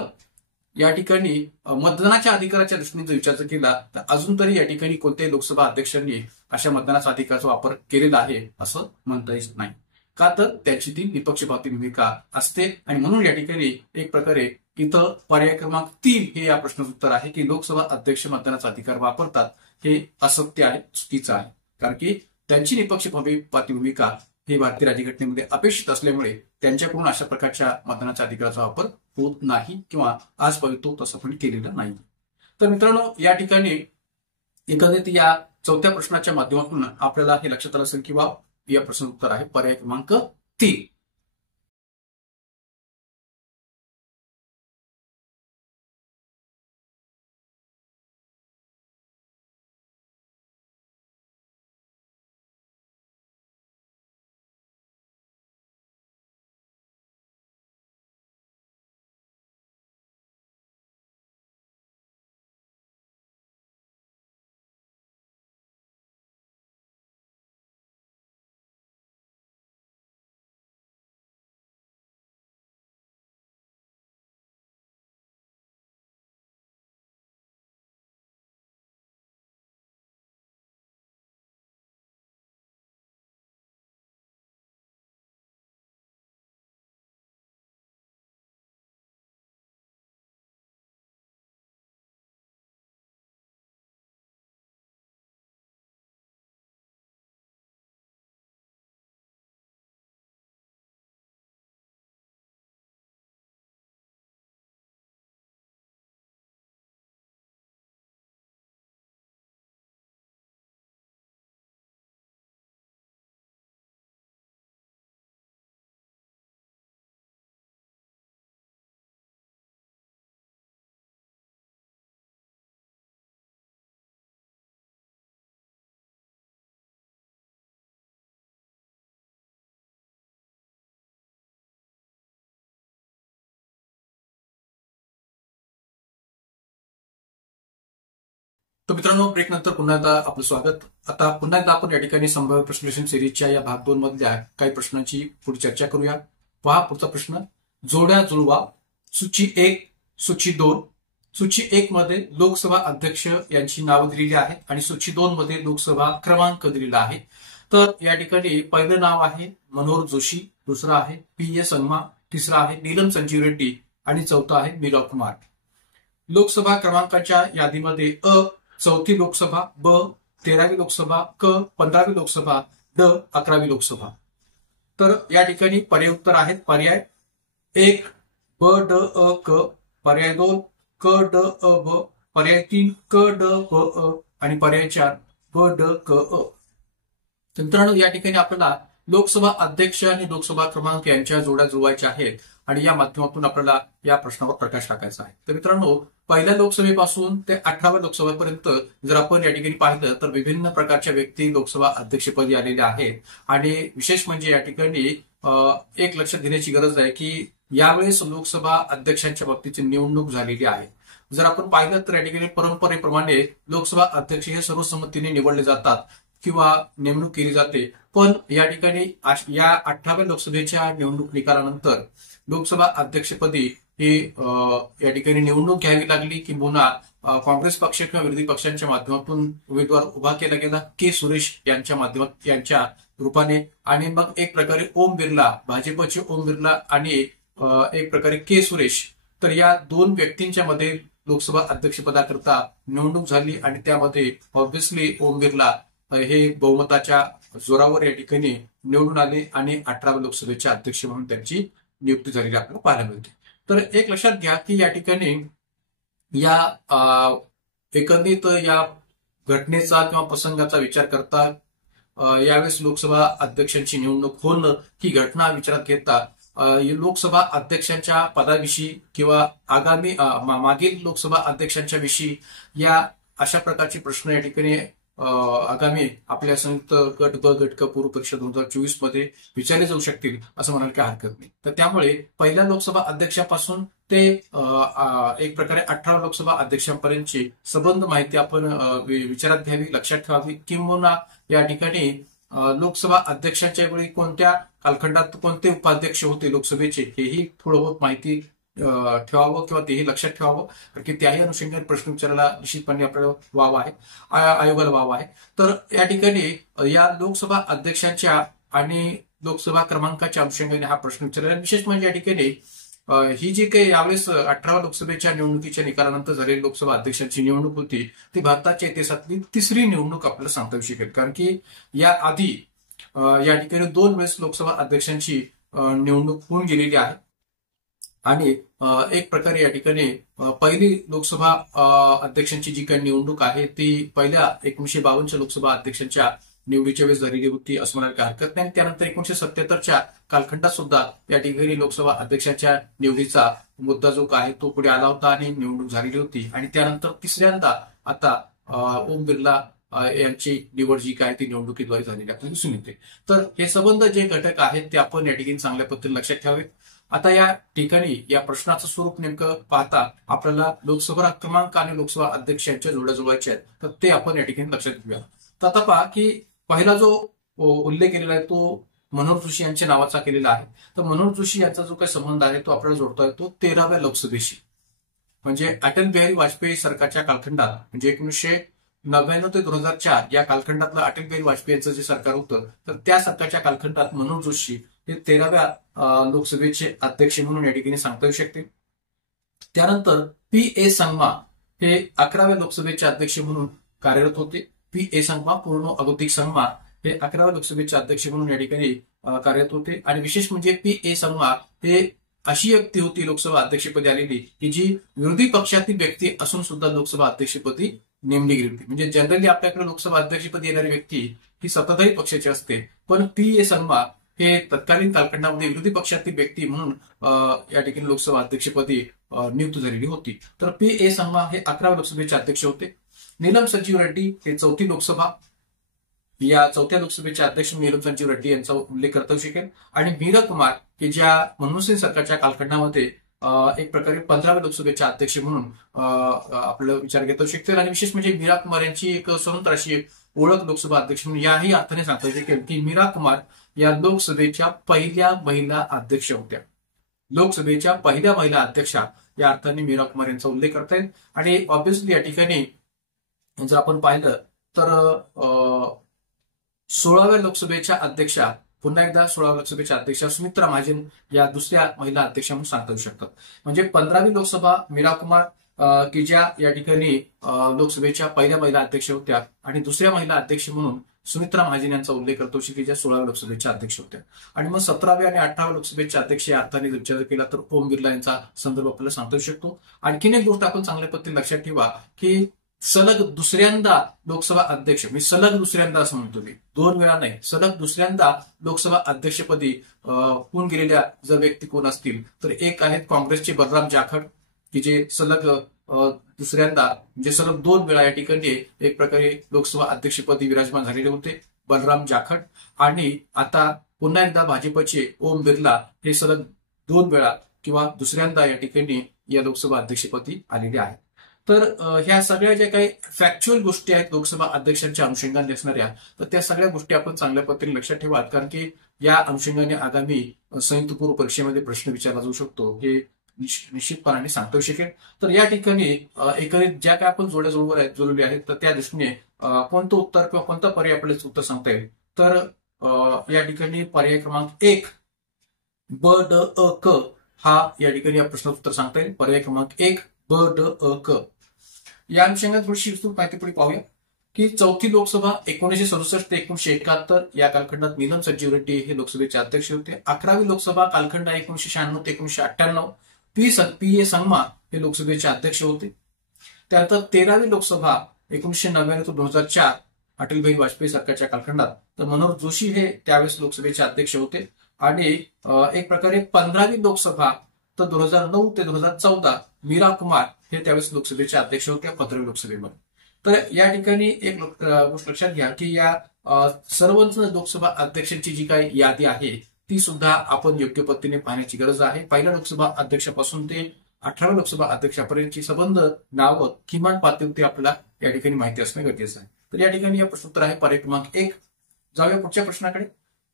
या ठिकाणी मतदानाच्या अधिकाराच्या दृष्टीने जर विचार केला तर अजून तरी या ठिकाणी कोणत्याही लोकसभा अध्यक्षांनी अशा मतदानाच्या अधिकाराचा वापर केलेला आहे असं म्हणता येत नाही. का तर त्याची ती निपक्षपाती भूमिका असते आणि म्हणून या ठिकाणी एक प्रकारे इथं पर्याय क्रमांक 3 हे या प्रश्नाचं उत्तर आहे की लोकसभा अध्यक्ष मतदानाचा अधिकार वापरतात हे असत्य आहे, चुकीचं आहे. कारण की त्यांची निपक्षपाती भूमिका ही भारतीय राज्यघटनेमध्ये अपेक्षित असल्यामुळे त्यांच्याकडून अशा प्रकारच्या मतदानाच्या अधिकाराचा वापर होत नाही किंवा आजपर्यंत तो तसं पण केलेला नाही. तर मित्रांनो, या ठिकाणी एकंदरीत या 4थ्या प्रश्नाच्या माध्यमातून आपल्याला हे लक्षात आलं असेल किंवा या प्रश्नाचं उत्तर आहे पर्याय क्रमांक 3. तर मित्रांनो, ब्रेक नंतर पुन्हा एकदा आपलं स्वागत. आता पुन्हा एकदा आपण या ठिकाणी संभाव्य प्रश्न सिरीजच्या या भाग 2 मधल्या काही प्रश्नांची पुढे चर्चा करूया. पहा पुढचा प्रश्न, जोड्या जुळवा. सूची 1, सूची 2. सूची 1 मध्ये लोकसभा अध्यक्ष यांची नावं दिलेली आहेत आणि सूची 2 मध्ये लोकसभा क्रमांक दिलेला आहे. तर या ठिकाणी पहिलं नाव आहे मनोहर जोशी, दुसरं आहे पी ए संगमा, तिसरं आहे नीलम संजीव रेड्डी आणि चौथं आहे मीरा कुमार. लोकसभा क्रमांकाच्या यादीमध्ये चौथी लोकसभा, ब 13वी लोकसभा, क 15वी लोकसभा, ड 11वी लोकसभा. तर या ठिकाणी पर्याय उत्तर आहेत. पर्याय 1 ब ड अ क, पर्याय 2 क ड अ ब, पर्याय 3 क ड ब अ आणि पर्याय 4 ब ड क अ. मित्रांनो, या ठिकाणी आपल्याला लोकसभा अध्यक्ष आणि लोकसभा क्रमांक यांच्या जोड्या जुळवायच्या आहेत आणि या माध्यमातून आपल्याला या प्रश्नावर प्रकाश टाकायचा आहे. तर मित्रांनो, पहिल्या लोकसभेपासून ते 18व्या लोकसभेपर्यंत जर आपण या ठिकाणी पाहिलं तर विभिन्न प्रकारच्या व्यक्ती लोकसभा अध्यक्षपदी आलेल्या आहेत. आणि विशेष म्हणजे या ठिकाणी एक लक्षात घेण्याची गरज आहे की यावेळेस लोकसभा अध्यक्षांच्या बाबतीची निवडणूक झालेली आहे. जर आपण पाहिलं तर या ठिकाणी परंपरेप्रमाणे लोकसभा अध्यक्ष हे सर्वसंमतीने निवडले जातात किंवा नेमणूक केली जाते. पण या ठिकाणी या 18व्या लोकसभेच्या निवडणूक निकालानंतर लोकसभा अध्यक्षपदी ही या ठिकाणी निवडणूक घ्यावी लागली की पुन्हा काँग्रेस पक्ष किंवा विरोधी पक्षांच्या माध्यमातून उमेदवार उभा केला गेला के सुरेश यांच्या रूपाने. आणि मग एक प्रकारे ओम बिर्ला, भाजपचे ओम बिर्ला आणि एक प्रकारे के सुरेश, तर या दोन व्यक्तींच्या मध्ये लोकसभा अध्यक्षपदाकरता निवडणूक झाली आणि त्यामध्ये ऑब्व्हियसली ओम बिर्ला हे बहुमताच्या जोरावर या ठिकाणी निवडून आले आणि 18व्या लोकसभेचे अध्यक्ष म्हणून त्यांची नियुक्ती झालेली आपल्याला पाहायला मिळते. तर एक लक्षात घ्या की या ठिकाणी या एकंदरीत या घटनेचा किंवा प्रसंगाचा विचार करता यावेळेस लोकसभा अध्यक्षांची निवडणूक होणं ही घटना विचारात घेता लोकसभा अध्यक्षांच्या पदाविषयी किंवा आगामी मागील लोकसभा अध्यक्षांच्या विषयी या अशा प्रकारचे प्रश्न या ठिकाणी आगामी आपल्या संयुक्त गट ब गट क पूर्व परीक्षा 2024 मध्ये विचारले जाऊ शकतील असं म्हणायला काही हरकत नाही. तर त्यामुळे पहिल्या लोकसभा अध्यक्षापासून ते एक प्रकारे 18 लोकसभा अध्यक्षांपर्यंतची संबंध माहिती आपण विचारात घ्यावी, लक्षात ठेवावी. किंवा या ठिकाणी लोकसभा अध्यक्षांच्या वेळी कोणत्या कालखंडात कोणते उपाध्यक्ष होते लोकसभेचे हेही थोडं बहुत माहिती ठेवावं किंवा तेही लक्षात ठेवावं, कारण की त्याही अनुषंगाने प्रश्न विचारायला निश्चितपणे आपल्याला वाव आहे, आयोगाला वाव आहे. तर या ठिकाणी या लोकसभा अध्यक्षांच्या आणि लोकसभा क्रमांकाच्या अनुषंगाने हा प्रश्न विचारला. विशेष म्हणजे या ठिकाणी ही जी काही यावेळेस 18व्या लोकसभेच्या निवडणुकीच्या निकालानंतर झालेली लोकसभा अध्यक्षांची निवडणूक होती ती भारताच्या इतिहासातली तिसरी निवडणूक आपल्याला सांगता येऊ शकेल. कारण की या आधी या ठिकाणी 2 वेळेस लोकसभा अध्यक्षांची निवडणूक होऊन गेलेली आहे. आणि एक प्रकारे या ठिकाणी पहिली लोकसभा अध्यक्षांची जी काही निवडणूक आहे ती पहिल्या 1952च्या लोकसभा अध्यक्षांच्या निवडीच्या वेळेस झालेली होती असं म्हणायला हरकत नाही. त्यानंतर 1977च्या कालखंडात सुद्धा या ठिकाणी लोकसभा अध्यक्षांच्या निवडीचा मुद्दा जो आहे तो पुढे आला होता आणि निवडणूक झालेली होती. आणि त्यानंतर तिसऱ्यांदा आता ओम बिर्ला यांची निवड जी काय ती निवडणुकीद्वारे झालेली आपल्याला दिसून येते. तर हे संबंध जे घटक आहेत ते आपण या ठिकाणी चांगल्या पद्धतीने लक्षात ठेवावेत. आता या ठिकाणी या प्रश्नाचं स्वरूप नेमकं पाहता आपल्याला लोकसभा क्रमांक आणि लोकसभा अध्यक्ष यांच्या जोड्या जुळवायच्या आहेत, तर ते आपण या ठिकाणी लक्षात घेऊया. तर आता पहा की पहिला जो उल्लेख केलेला आहे तो मनोहर जोशी यांच्या नावाचा केलेला आहे. तर मनोहर जोशी यांचा जो काही संबंध आहे तो आपल्याला जोडता येतो 13व्या लोकसभेशी. म्हणजे अटल बिहारी वाजपेयी सरकारच्या कालखंडात म्हणजे 1999 ते 2004 या कालखंडातलं अटल बिहारी वाजपेयी यांचं जे सरकार होतं तर त्या सरकारच्या कालखंडात मनोहर जोशी हे 13व्या लोकसभेचे अध्यक्ष म्हणून या ठिकाणी सांगता येऊ शकते. त्यानंतर पी ए संगमा हे 11व्या लोकसभेचे अध्यक्ष म्हणून कार्यरत होते. पी ए संगमा पूर्ण अगतिक संगमा हे 11व्या लोकसभेचे अध्यक्ष म्हणून या ठिकाणी कार्यरत होते. आणि विशेष म्हणजे पी ए संगमा हे अशी व्यक्ती होती लोकसभा अध्यक्षपदी आलेली की जी विरोधी पक्षातील व्यक्ती असून सुद्धा लोकसभा अध्यक्षपदी नेमली गेली होती. म्हणजे जनरली आपल्याकडे लोकसभा अध्यक्षपदी येणारी व्यक्ती ही सत्ताधारी पक्षाची असते, पण पी ए संगमा हे तत्कालीन कालखंडामध्ये विरोधी पक्षातील व्यक्ती म्हणून या ठिकाणी लोकसभा अध्यक्षपदी नियुक्त झालेली होती. तर पी ए संगमा हे 11व्या लोकसभेचे अध्यक्ष होते. नीलम संजीव रेड्डी हे 4थी लोकसभा या 4थ्या लोकसभेचे अध्यक्ष नीलम संजीव रेड्डी यांचा उल्लेख करता येऊ शकेल. आणि मीरा कुमार हे ज्या मनमोहन सिंग सरकारच्या कालखंडामध्ये एक प्रकारे 15व्या लोकसभेचे अध्यक्ष म्हणून आपल्याला विचार घेता येऊ शकते. आणि विशेष म्हणजे मीरा कुमार यांची एक स्वतंत्र अशी ओळख लोकसभा अध्यक्ष म्हणून याही अर्थाने सांगता येऊ शकेल की मीरा कुमार या लोकसभेच्या पहिल्या महिला अध्यक्ष होत्या. लोकसभेच्या पहिल्या महिला अध्यक्षा या अर्थाने मीरा कुमार यांचा उल्लेख करता येईल. आणि ऑब्व्हियसली या ठिकाणी जर आपण पाहिलं तर 16व्या लोकसभेच्या अध्यक्षा पुन्हा एकदा 16व्या लोकसभेच्या अध्यक्षा सुमित्रा महाजन या दुसऱ्या महिला अध्यक्षा म्हणून सांगता येऊ शकतात. म्हणजे 15वी लोकसभा मीरा कुमार, की ज्या या ठिकाणी लोकसभेच्या पहिल्या महिला अध्यक्ष होत्या आणि दुसऱ्या महिला अध्यक्ष म्हणून सुमित्रा महाजन यांचा उल्लेख करतो की ज्या 16व्या लोकसभेच्या अध्यक्ष होत्या. आणि मग 17व्या आणि 18व्या लोकसभेच्या अध्यक्ष या अर्थाने विचार केला तर ओम बिर्ला यांचा संदर्भ आपल्याला सांगता येऊ शकतो. आणखीन एक गोष्ट आपण चांगल्या पद्धतीने लक्षात ठेवा की सलग दुसऱ्यांदा लोकसभा अध्यक्ष, मी सलग दुसऱ्यांदा असं म्हणतो, मी 2 वेळा नाही, सलग दुसऱ्यांदा लोकसभा अध्यक्षपदी होऊन गेलेल्या जर व्यक्ती कोण असतील तर एक आहेत काँग्रेसचे बलराम जाखड की जे सलग दुसऱ्यांदा म्हणजे सलग 2 वेळा या ठिकाणी एक प्रकारे लोकसभा अध्यक्षपदी विराजमान झालेले होते बलराम जाखड. आणि आता पुन्हा एकदा भाजपचे ओम बिर्ला हे सलग 2 वेळा किंवा दुसऱ्यांदा या ठिकाणी या लोकसभा अध्यक्षपदी आलेले आहेत. तर ह्या सगळ्या ज्या काही फॅक्च्युअल गोष्टी आहेत लोकसभा अध्यक्षांच्या अनुषंगाने असणाऱ्या, तर त्या सगळ्या गोष्टी आपण चांगल्या पद्धतीने लक्षात ठेवा, कारण की या अनुषंगाने आगामी संयुक्त पूर्व परीक्षेमध्ये प्रश्न विचारला जाऊ शकतो हे निश्चितपणाने सांगता येऊ शकेल. तर या ठिकाणी एकंदरीत ज्या काय आपण जोड्या जोडलेल्या आहेत तर त्या दृष्टीने कोणतं उत्तर किंवा कोणता पर्याय आपल्याला उत्तर सांगता येईल. तर या ठिकाणी पर्याय क्रमांक 1 ब ड अ क हा या ठिकाणी या प्रश्नाचं उत्तर सांगता येईल. पर्याय क्रमांक 1 ब ड अ क. या अनुषंगाने थोडीशी विस्तृत माहिती पुढे पाहूया की 4थी लोकसभा 1967 ते 1971 या कालखंडात नीलम संजीव रेड्डी हे लोकसभेचे अध्यक्ष होते. 11वी लोकसभा कालखंड 1996 ते 1998 पी ए संगमा हे लोकसभेचे अध्यक्ष होते. त्यानंतर 13वी लोकसभा 1999 ते 2004 अटल बिहारी वाजपेयी सरकारच्या कालखंडात तर मनोहर जोशी हे त्यावेळेस लोकसभेचे अध्यक्ष होते. आणि एक प्रकारे 15वी लोकसभा तर 2009 ते 2014 मीरा कुमार हे त्यावेळेस लोकसभेचे अध्यक्ष होते 15वी लोकसभेमध्ये. तर या ठिकाणी एक गोष्ट लक्षात घ्या की या सर्व लोकसभा अध्यक्षांची जी काही यादी आहे ती सुद्धा आपण योग्य पद्धतीने पाहण्याची गरज आहे. पहिल्या लोकसभा अध्यक्षापासून ते 18व्या लोकसभा अध्यक्षापर्यंतची संबंध नावं किमान पातळीवरती आपल्याला या ठिकाणी माहिती असणं गरजेचं आहे. तर या ठिकाणी या प्रश्नोत्तर आहे पर्याय क्रमांक 1. जाऊया पुढच्या प्रश्नाकडे.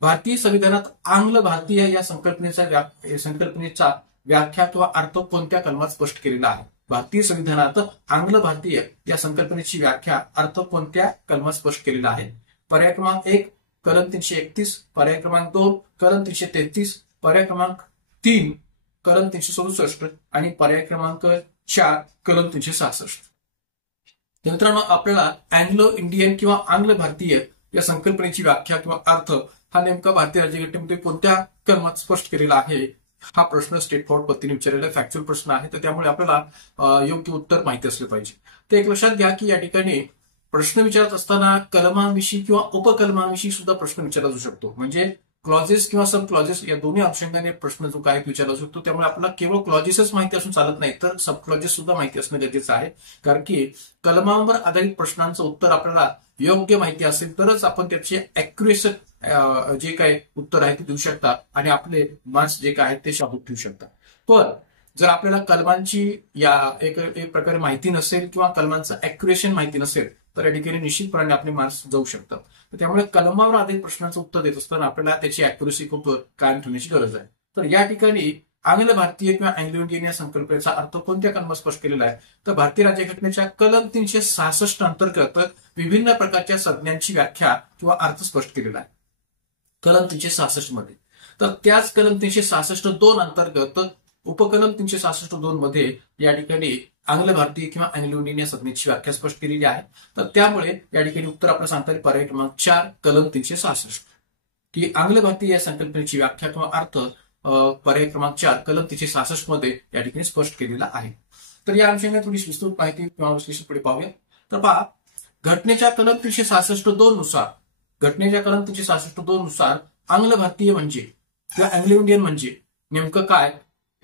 भारतीय संविधानात आंग्ल भारतीय या संकल्पनेचा व्याख्या किंवा अर्थ कोणत्या कलमात स्पष्ट केलेला आहे? भारतीय संविधानात आंग्ल भारतीय या संकल्पनेची व्याख्या अर्थ कोणत्या कलमात स्पष्ट केलेला आहे? पर्याय क्रमांक 1 कलम 331, पर्याय क्रमांक 2 कलम 333, पर्याय क्रमांक 3 कलम 367 आणि पर्याय क्रमांक 4 कलम 366. मित्रांनो, आपल्याला अँग्लो इंडियन किंवा आंग्ल भारतीय या संकल्पनेची व्याख्या किंवा अर्थ हा नेमका भारतीय राज्यघटनेमध्ये कोणत्या कलमात स्पष्ट केलेला आहे हा प्रश्न स्ट्रेट फॉरवर्ड पद्धतीने विचारलेला फॅक्च्युअल प्रश्न आहे. तर त्यामुळे आपल्याला योग्य उत्तर माहिती असले पाहिजे. ते एक लक्षात घ्या की या ठिकाणी प्रश्न विचारत असताना कलमांविषयी किंवा उपकलमांविषयी सुद्धा प्रश्न विचारला जाऊ शकतो. म्हणजे क्लॉजेस किंवा सब क्लॉजेस या दोन्ही अनुषंगाने प्रश्न जो काय विचारला जाऊ शकतो. त्यामुळे आपल्याला केवळ क्लॉजेसच माहिती असून चालत नाही तर सब क्लॉजेस सुद्धा माहिती असणं गरजेचं आहे. कारण की कलमांवर आधारित प्रश्नांचं उत्तर आपल्याला योग्य माहिती असेल तरच आपण त्याचे अॅक्युरेट जे काय उत्तर आहे ते देऊ शकता आणि आपले मार्क्स जे काय आहेत ते शाबूत ठेवू शकता. पण जर आपल्याला कलमांची या एक प्रकारे माहिती नसेल किंवा कलमांचं अॅक्युरेशन माहिती नसेल तर या ठिकाणी निश्चितपणे आपले मार्क्स जाऊ शकतात. त्यामुळे कलमावर आधारित प्रश्नांचं उत्तर देत असताना आपल्याला त्याची अॅक्युरेसी खूप कायम ठेवण्याची गरज आहे. तर या ठिकाणी आंग्ल भारतीय किंवा अँग्लो इंडियन या संकल्पनेचा अर्थ कोणत्या कलमात स्पष्ट केलेला आहे? तर भारतीय राज्यघटनेच्या कलम 366 अंतर्गत विभिन्न प्रकारच्या संज्ञांची व्याख्या किंवा अर्थ स्पष्ट केलेला आहे कलम 366 मध्ये. तर त्याच कलम 366(2) अंतर्गत उपकलम 366(2) मध्ये या ठिकाणी आंग्ल भारतीय किंवा अँग्लो इंडियन या संज्ञेची व्याख्या स्पष्ट केलेली आहे. तर त्यामुळे या ठिकाणी उत्तर आपल्याला सांगता येईल पर्याय क्रमांक 4 कलम 366 की आंग्ल भारतीय या संकल्पनेची व्याख्या किंवा अर्थ पर्याय क्रमांक 4 कलम 366 मध्ये या ठिकाणी स्पष्ट केलेला आहे. तर या अनुषंगाने थोडी विस्तृत माहिती किंवा विश्लेषण पुढे पाहूया. तर पहा, घटनेच्या कलम 366(2) नुसार आंग्ल भारतीय म्हणजे किंवा अँग्लो इंडियन म्हणजे नेमकं काय,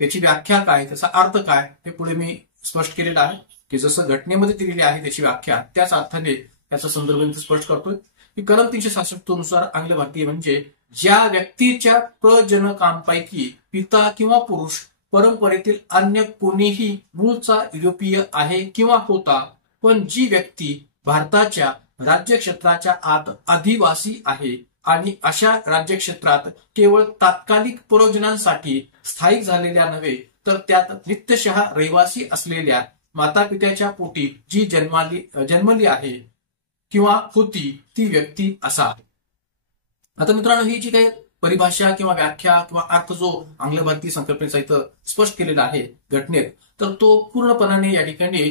त्याची व्याख्या काय, त्याचा अर्थ काय हे पुढे मी स्पष्ट केलेलं आहे की जसं घटनेमध्ये दिलेली आहे त्याची व्याख्या त्याच अर्थाने याचा संदर्भ स्पष्ट करतोय की कलम 366 नुसार आंग्ल भारतीय म्हणजे ज्या व्यक्तीच्या प्रजनकांपैकी पिता किंवा पुरुष परंपरेतील अन्य कोणीही मूळचा युरोपीय आहे किंवा होता, पण जी व्यक्ती भारताच्या राज्यक्षेत्राच्या आत आदिवासी आहे आणि अशा राज्यक्षेत्रात केवळ तात्कालिक प्रयोजनांसाठी स्थायिक झालेल्या नव्हे तर त्यात नित्यशः रहिवासी असलेल्या मातापित्याच्या पोटी जी जन्मली आहे किंवा होती ती व्यक्ती असा आहे. आता मित्रांनो, ही जी काही परिभाषा किंवा व्याख्या किंवा अर्थ जो आंग्ल भारतीय संकल्पनेचा इथं स्पष्ट केलेला आहे घटनेत, तर तो पूर्णपणाने या ठिकाणी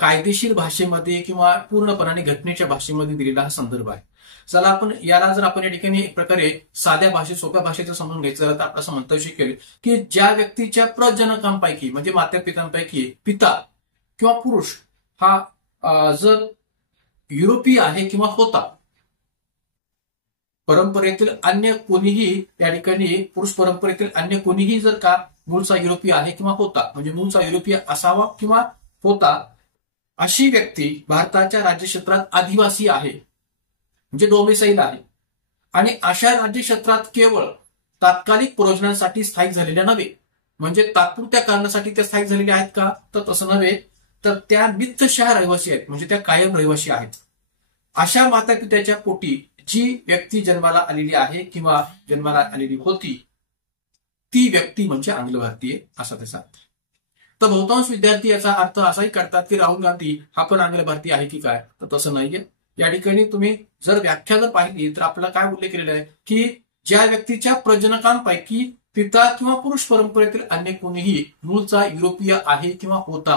कायदेशीर भाषेमध्ये किंवा पूर्णपणाने घटनेच्या भाषेमध्ये दिलेला हा संदर्भ आहे. चला आपण याला जर आपण या ठिकाणी एक प्रकारे साध्या भाषेत सोप्या भाषेचं समजून घ्यायचं तर आपण असं म्हणता येऊ शकेल की ज्या व्यक्तीच्या प्रजनकांपैकी म्हणजे माता पितांपैकी पिता किंवा पुरुष हा जर युरोपीय आहे किंवा होता, परंपरेतील अन्य कोणीही या ठिकाणी पुरुष परंपरेतील अन्य कोणीही जर का मूळचा युरोपीय आहे किंवा होता म्हणजे मूळचा युरोपीय असावा किंवा होता, अशी व्यक्ती भारताच्या राज्यक्षेत्रात आदिवासी आहे म्हणजे डोमिसाईल आहे आणि अशा राज्यक्षेत्रात केवळ तात्कालिक प्रयोजनांसाठी स्थायिक झालेल्या नव्हे, म्हणजे तात्पुरत्या कारणासाठी त्या स्थायिक झालेल्या आहेत का, तर तसं नव्हे, तर त्या नित्यशः रहिवासी आहेत म्हणजे त्या कायम रहिवासी आहेत. अशा माता पित्याच्या पोटी जी व्यक्ती जन्माला आलेली आहे किंवा जन्माला आलेली होती ती व्यक्ती म्हणजे आंग्ल भारतीय असा त्याचा अर्थ. तर बहुतांश विद्यार्थी याचा अर्थ असाही करतात की राहुल गांधी हा पण आंग्ल भारतीय आहे की काय, तर तसं नाहीये. या ठिकाणी तुम्ही जर व्याख्या जर पाहिली तर आपल्याला काय उल्लेख केलेला आहे की ज्या व्यक्तीच्या प्रजनकांपैकी पिता किंवा पुरुष परंपरेतील अन्य कोणीही मूळचा युरोपीय आहे किंवा होता.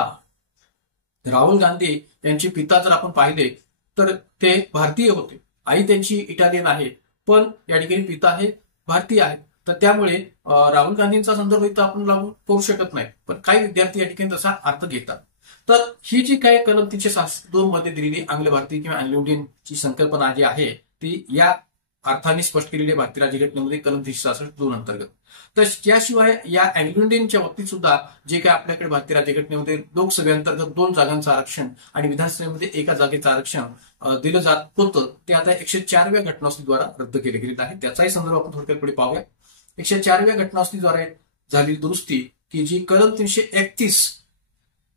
राहुल गांधी यांचे पिता जर आपण पाहिले तर ते भारतीय होते, आई त्यांची इटालियन आहे, पण या ठिकाणी पिता हे भारतीय आहेत. तर त्यामुळे राहुल गांधींचा संदर्भ इथं आपण लागू करू शकत नाही, पण काही विद्यार्थी या ठिकाणी तसा अर्थ घेतात. तर ही जी काही कलम 362 मध्ये दिलेली आंग्ल भारतीय किंवा अँग्लो इंडियनची संकल्पना जी आहे ती या अर्थाने स्पष्ट केलेली आहे भारतीय राज्यघटनेमध्ये कलम 362 अंतर्गत. तर याशिवाय या अँग्लो इंडियनच्या बाबतीत सुद्धा जे काही आपल्याकडे भारतीय राज्यघटनेमध्ये लोकसभेअंतर्गत 2 जागांचं आरक्षण आणि विधानसभेमध्ये 1 जागेचं आरक्षण दिलं जात होतं ते आता 104व्या घटनावलीद्वारा रद्द केले गेलेलं आहे. त्याचाही संदर्भ आपण थोडक्यात पुढे पाहूया. 104व्या घटनावलीद्वारे झालेली दुरुस्ती की जी कलम 331,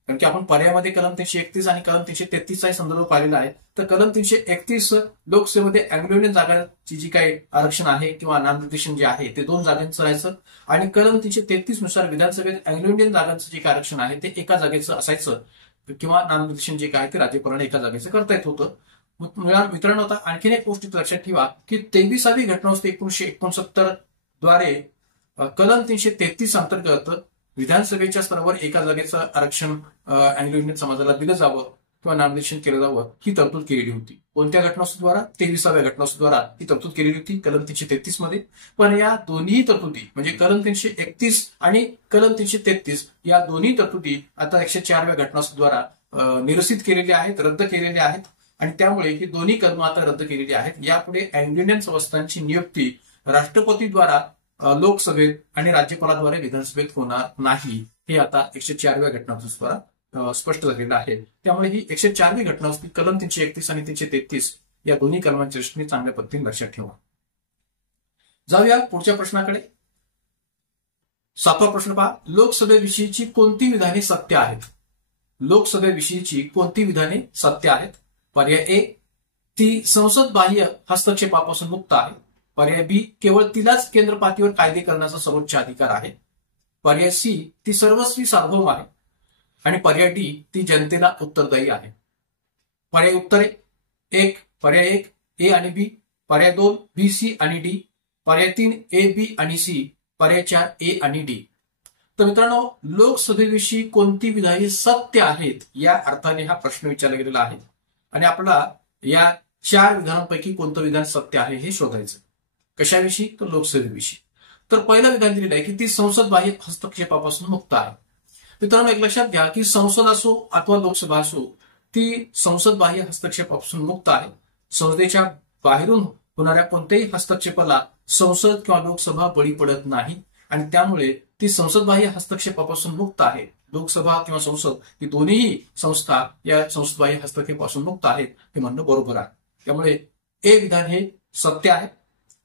कारण की आपण पर्यायामध्ये कलम 331 आणि कलम 333चा संदर्भ पाहिलेला आहे, तर कलम 331 लोकसभेमध्ये अँग्लो इंडियन जागांची जी काही आरक्षण आहे किंवा नामनिर्देशन जे आहे ते 2 जागांचं राहायचं आणि कलम 333 नुसार विधानसभेत अँग्लो इंडियन जागांचं जे काही आरक्षण आहे ते 1 जागेचं असायचं किंवा नामनिर्देशन जे काय ते राज्यपालाने 1 जागेचं करता येत होतं. मित्रांनो, आता आणखीन एक गोष्ट लक्षात ठेवा की 23वी घटनावली 1969 द्वारे कलम 333 अंतर्गत विधानसभेच्या स्तरावर 1 जागेचं आरक्षण अँग्लो इंडियन समाजाला दिलं जावं किंवा नामनिर्देशन केलं जावं ही तरतूद केलेली होती. कोणत्या घटनावलीद्वारा? 23व्या घटनावलीद्वारा ही तरतूद केलेली होती कलम 333 मध्ये. पण या दोन्ही तरतुदी म्हणजे कलम 331 आणि कलम 333 या दोन्ही तरतुदी आता 104व्या घटनावलीद्वारा निरसित केलेल्या आहेत, रद्द केलेल्या आहेत आणि त्यामुळे ही दोन्ही कलम आता रद्द केलेली आहेत. यापुढे अँग्लो इंडियन संस्थांची नियुक्ती राष्ट्रपतीद्वारा लोकसभेत आणि राज्यपालाद्वारे विधानसभेत होणार नाही, हे आता 104व्या घटनावलीद्वारा स्पष्ट झालेलं आहे. त्यामुळे ही 104वी घटनावली कलम 331 आणि 333 या दोन्ही कलमांच्या दृष्टीने चांगल्या पद्धतीने लक्षात ठेवा. जाऊया पुढच्या प्रश्नाकडे. 7वा प्रश्न पहा. लोकसभेविषयीची कोणती विधाने सत्य आहेत? लोकसभेविषयीची कोणती विधाने सत्य आहेत? पर्याय ए, ती संसद बाह्य हस्तक्षेपापासून मुक्त आहे. पर्याय बी, केवळ तिलाच केंद्र पातळीवर कायदे करण्याचा सर्वोच्च अधिकार आहे. पर्याय सी, ती सर्वस्वी सार्वभौम आहे आणि पर्याय डी, ती जनतेला उत्तरदायी आहे. पर्याय उत्तरे: 1 पर्याय 1 ए आणि बी, पर्याय 2 बी सी आणि डी, पर्याय 3 ए बी आणि सी, पर्याय 4 ए आणि डी. तर मित्रांनो, लोकसभेविषयी कोणती विधाने सत्य आहेत या अर्थाने हा प्रश्न विचारला गेलेला आहे आणि आपल्याला या 4 विधानांपैकी कोणतं विधान सत्य आहे हे शोधायचं. कशाविषयी? तर लोकसभेविषयी. तर पहिलं विधान दिलेलं आहे की ती संसद बाह्य हस्तक्षेपापासून मुक्त आहे. मित्रांनो, एक लक्षात घ्या की संसद असो अथवा लोकसभा असो ती संसद बाह्य हस्तक्षेपापासून मुक्त आहे. संसदेच्या बाहेरून होणाऱ्या कोणत्याही हस्तक्षेपाला संसद किंवा लोकसभा बळी पडत नाही आणि त्यामुळे ती संसद बाह्य हस्तक्षेपापासून मुक्त आहे. लोकसभा किंवा संसद ही दोन्ही संस्था या संसद बाह्य हस्तक्षेपापासून मुक्त आहेत हे म्हणणं बरोबर आहे. त्यामुळे ए विधान हे सत्य आहे.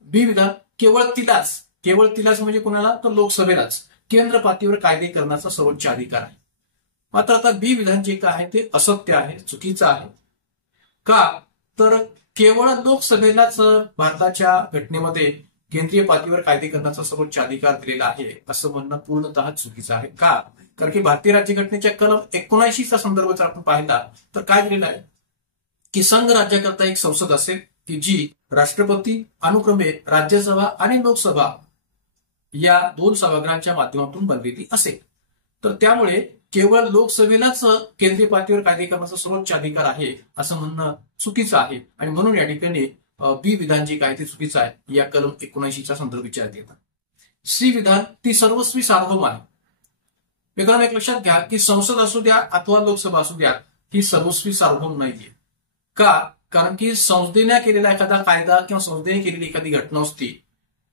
बी विधान, केवळ तिलाच म्हणजे कुणाला? तर लोकसभेलाच केंद्र पातळीवर कायदे करण्याचा सर्वोच्च अधिकार आहे. मात्र आता बी विधान जे काय आहे ते असत्य आहे, चुकीचं आहे. का? तर केवळ लोकसभेलाच भारताच्या घटनेमध्ये केंद्रीय पातळीवर कायदे करण्याचा सर्वोच्च अधिकार दिलेला आहे असं म्हणणं पूर्णतः चुकीचं आहे. का? कारण की भारतीय राज्यघटनेच्या कलम 79चा संदर्भ जर आपण पाहिला तर काय दिलेला आहे की संघ राज्याकरता एक संसद असेल की जी राष्ट्रपती अनुक्रमे राज्यसभा आणि लोकसभा या दोन सभागृहांच्या माध्यमातून बनलेली असेल. तर त्यामुळे केवळ लोकसभेलाच केंद्रीय पातळीवर कायदे करण्याचा सर्वोच्च अधिकार आहे असं म्हणणं चुकीचं आहे आणि म्हणून या ठिकाणी बी विधान जे काय ते चुकीचं आहे. या कलम 79चा संदर्भ विचारात येतात. सी विधान ती सर्वस्वी सार्वभौम आहे. मित्रांनो, एक लक्षात घ्या की संसद असू द्या अथवा लोकसभा असू द्या ही सर्वस्वी सार्वभौम नाहीये. का? कारण की संसदेने केलेला एखादा कायदा किंवा संसदेने केलेली एखादी घटना असती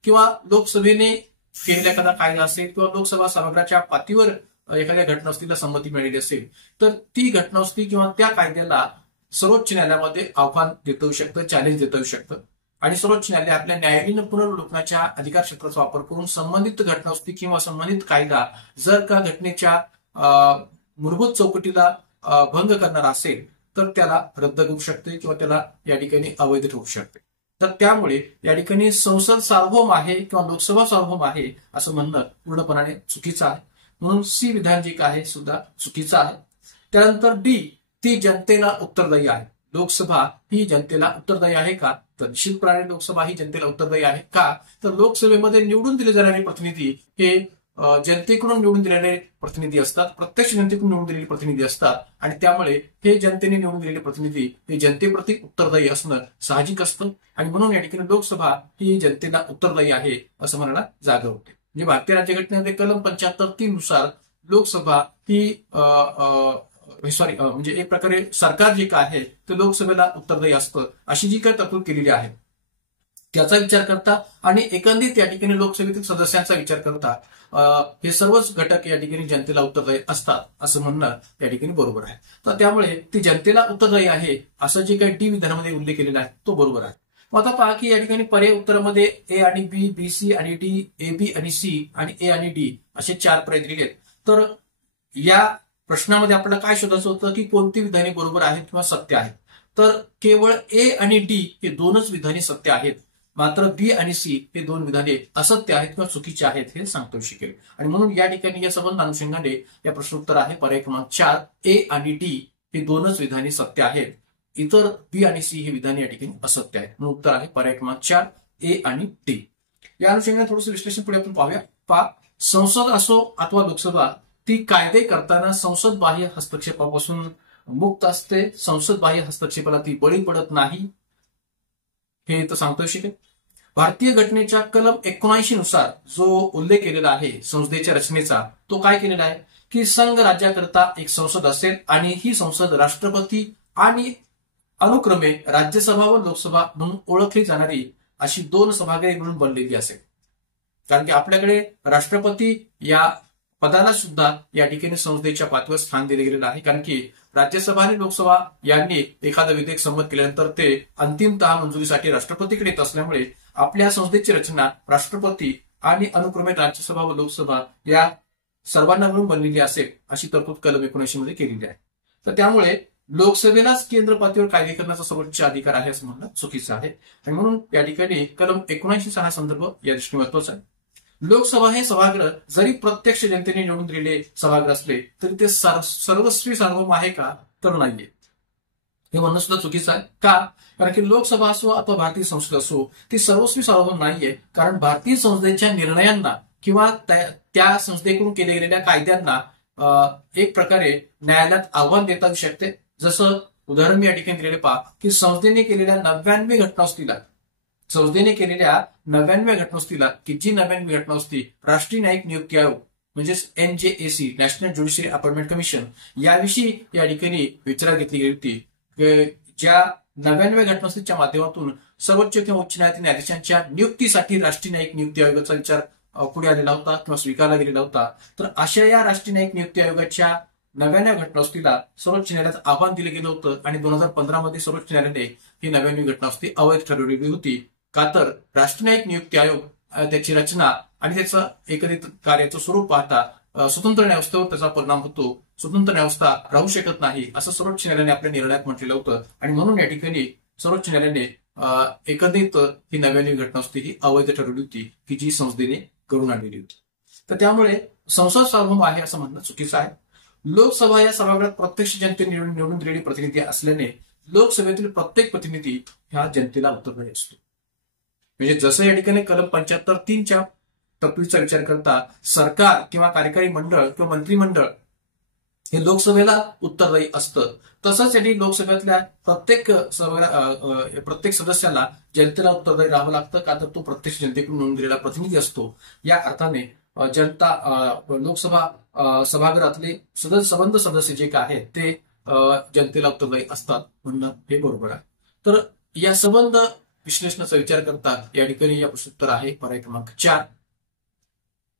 किंवा लोकसभेने केलेला एखादा कायदा असेल किंवा लोकसभा सभागृहाच्या पातळीवर एखाद्या घटना असतील संमती मिळालेली असेल तर ती घटना असती किंवा त्या कायद्याला सर्वोच्च न्यायालयामध्ये आव्हान देता येऊ शकतं, चॅलेंज देता येऊ शकतं आणि सर्वोच्च न्यायालय आपल्या न्यायालयीन पुनर्वलोकनाच्या अधिकार क्षेत्राचा वापर करून संबंधित घटना असती किंवा संबंधित कायदा जर का घटनेच्या मूलभूत चौकटीला भंग करणारा असेल तर त्याला रद्द करू शकते किंवा त्याला या ठिकाणी अवैध ठरवू शकते. तर त्यामुळे या ठिकाणी संसद सार्वभौम आहे किंवा लोकसभा सार्वभौम आहे असं म्हणणं पूर्णपणाने चुकीचं आहे. म्हणून सी विधान जे काय आहे सुद्धा चुकीचं आहे. त्यानंतर डी ती जनतेला उत्तरदायी आहे. लोकसभा ही जनतेला उत्तरदायी आहे का? तर निश्चितपणे लोकसभा ही जनतेला उत्तरदायी आहे. का? तर लोकसभेमध्ये निवडून दिले जाणारे प्रतिनिधी हे जनतेकडून निवडून दिलेले प्रतिनिधी असतात, प्रत्यक्ष जनतेकडून निवडून दिलेले प्रतिनिधी असतात आणि त्यामुळे हे जनतेने निवडून दिलेले प्रतिनिधी हे जनतेप्रती उत्तरदायी असणं साहजिक असतं आणि म्हणून या ठिकाणी लोकसभा ही जनतेला उत्तरदायी आहे असं म्हणायला जागा होते. म्हणजे भारतीय राज्यघटनेमध्ये कलम 75(3) नुसार लोकसभा ही म्हणजे एक प्रकारे सरकार जे काय आहे ते लोकसभेला उत्तरदायी असतं अशी जी काही तरतूद केलेली आहे त्याचा विचार करता आणि एकंदरीत या ठिकाणी लोकसभेतील सदस्यांचा विचार करता हे सर्वच घटक या ठिकाणी जनतेला उत्तरदायी असतात असं म्हणणं या ठिकाणी बरोबर आहे. तर त्यामुळे ती जनतेला उत्तरदायी आहे असं जे काही डी विधानामध्ये उल्लेख केलेला आहे तो बरोबर आहे. मग आता पहा की या ठिकाणी पर्याय उत्तरामध्ये ए आणि बी, बी सी आणि डी, ए बी आणि सी आणि ए आणि डी असे 4 पर्याय दिलेले आहेत. तर या प्रश्नामध्ये आपल्याला काय शोधायचं होतं की कोणती विधाने बरोबर आहेत किंवा सत्य आहेत. तर केवळ ए आणि डी हे दोनच विधाने सत्य आहेत, मात्र बी आणि सी हे 2 विधाने असत्य आहेत किंवा चुकीचे आहेत हे सांगता येऊ शकेल. आणि म्हणून या ठिकाणी या संबंध अनुषंगाने या प्रश्नोत्तर आहे पर्याय क्रमांक 4 ए आणि डी हे 2च विधाने सत्य आहेत, इतर बी आणि सी हे विधाने या ठिकाणी असत्य आहेत. म्हणून उत्तर आहे पर्याय क्रमांक 4 ए आणि डी. या अनुषंगाने थोडंसं विश्लेषण पुढे आपण पाहूया. संसद असो अथवा लोकसभा ती कायदे करताना संसद बाह्य हस्तक्षेपापासून मुक्त असते. संसद बाह्य हस्तक्षेपाला ती बळी पडत नाही हे तर सांगता येऊ शकेल. भारतीय घटनेच्या कलम 79 नुसार जो उल्लेख केलेला आहे संसदेच्या रचनेचा तो काय केलेला आहे की संघ राज्याकरता एक संसद असेल आणि ही संसद राष्ट्रपती आणि अनुक्रमे राज्यसभा व लोकसभा म्हणून ओळखली जाणारी अशी 2 सभागृहे म्हणून बनलेली असेल. कारण की आपल्याकडे राष्ट्रपती या पदाला सुद्धा या ठिकाणी संसदेच्या पातळीवर स्थान दिले गेलेलं आहे. कारण की राज्यसभा आणि लोकसभा यांनी एखादं विधेयक संमत केल्यानंतर ते अंतिमतः मंजुरीसाठी राष्ट्रपतीकडे येत असल्यामुळे आपल्या संसदेची रचना राष्ट्रपती आणि अनुक्रमे राज्यसभा व लोकसभा या सर्वांना मिळून बनलेली असेल अशी तरतूद कलम 79 मध्ये केलेली आहे. तर त्यामुळे लोकसभेलाच केंद्र पातळीवर कायदे करण्याचा सर्वोच्च अधिकार आहे असं म्हणणं चुकीचं आहे आणि म्हणून या ठिकाणी कलम 79चा हा संदर्भ या दृष्टीने महत्वाचा आहे. लोकसभा हे सभागृह जरी प्रत्यक्ष जनतेने निवडून दिलेले सभागृह असले तरी ते सर्वस्वी सार्वभौम आहे का? तर नाहीये. हे म्हणणं सुद्धा चुकीचं आहे. का? कारण की लोकसभा असो अथवा भारतीय संसद असो ती सर्वस्वी सार्वभौम नाहीये. कारण भारतीय संसदेच्या निर्णयांना किंवा त्या संसदेकडून केल्या गेलेल्या कायद्यांना एक प्रकारे न्यायालयात आव्हान देता येऊ शकते. जसं उदाहरण मी या ठिकाणी दिलेले पहा की संसदेने केलेल्या 99 घटनावस्तीला की जी 99 घटनावस्ती राष्ट्रीय न्यायिक नियुक्ती आयोग म्हणजेच NJAC national judiciary appointment commission याविषयी या ठिकाणी विचारात घेतली गेली होती. ज्या 99 घटनावस्तीच्या माध्यमातून सर्वोच्च किंवा उच्च न्यायालयीन न्यायाधीशांच्या नियुक्तीसाठी राष्ट्रीय न्यायिक नियुक्ती आयोगाचा विचार पुढे आलेला होता किंवा स्वीकारला गेलेला होता. तर अशा या राष्ट्रीय न्यायिक नियुक्ती आयोगाच्या 99 घटनावस्तीला सर्वोच्च न्यायालयात आव्हान दिलं गेलं होतं आणि 2015 मध्ये सर्वोच्च न्यायालयाने ही 99 घटनावस्ती अवैध ठरवलेली होती. का तर राष्ट्रीय न्यायिक नियुक्ती आयोग त्याची रचना आणि त्याचं एकत्रित कार्याचं स्वरूप पाहता स्वतंत्र न्यायव्यवस्थेवर त्याचा परिणाम होतो. स्वतंत्र न्यायव्यवस्था राहू शकत नाही असं सर्वोच्च न्यायालयाने आपल्या निर्णयात म्हटलेलं होतं आणि म्हणून या ठिकाणी सर्वोच्च न्यायालयाने एकत्रित ही 99 घटनावस्ती ही अवैध ठरवली होती की जी संसदेने करून आणलेली होती. तर त्यामुळे संसद सार्वभौम आहे असं म्हणणं चुकीचं आहे. लोकसभा या सभागृहात प्रत्यक्ष जनतेने निवडून दिलेली प्रतिनिधी असल्याने लोकसभेतील प्रत्येक प्रतिनिधी ह्या जनतेला उत्तरदायी असतो. म्हणजे जसं या ठिकाणी कलम 75(3) तरतुदीचा विचार करता सरकार किंवा कार्यकारी मंडळ किंवा मंत्रिमंडळ हे लोकसभेला उत्तरदायी असतं, तसंच यांनी लोकसभेतल्या प्रत्येक सदस्याला जनतेला उत्तरदायी राहावं लागतं, का तर तो प्रत्यक्ष जनतेकडून निवडून दिलेला प्रतिनिधी असतो. या अर्थाने लोकसभा सभागृहातले सबंध सदस्य जे काय आहेत ते जनतेला उत्तरदायी असतात म्हणणं हे बरोबर आहे. तर या संबंध विश्लेषणाचा विचार करता या ठिकाणी या प्रश्नोत्तर आहे पर्याय क्रमांक 4.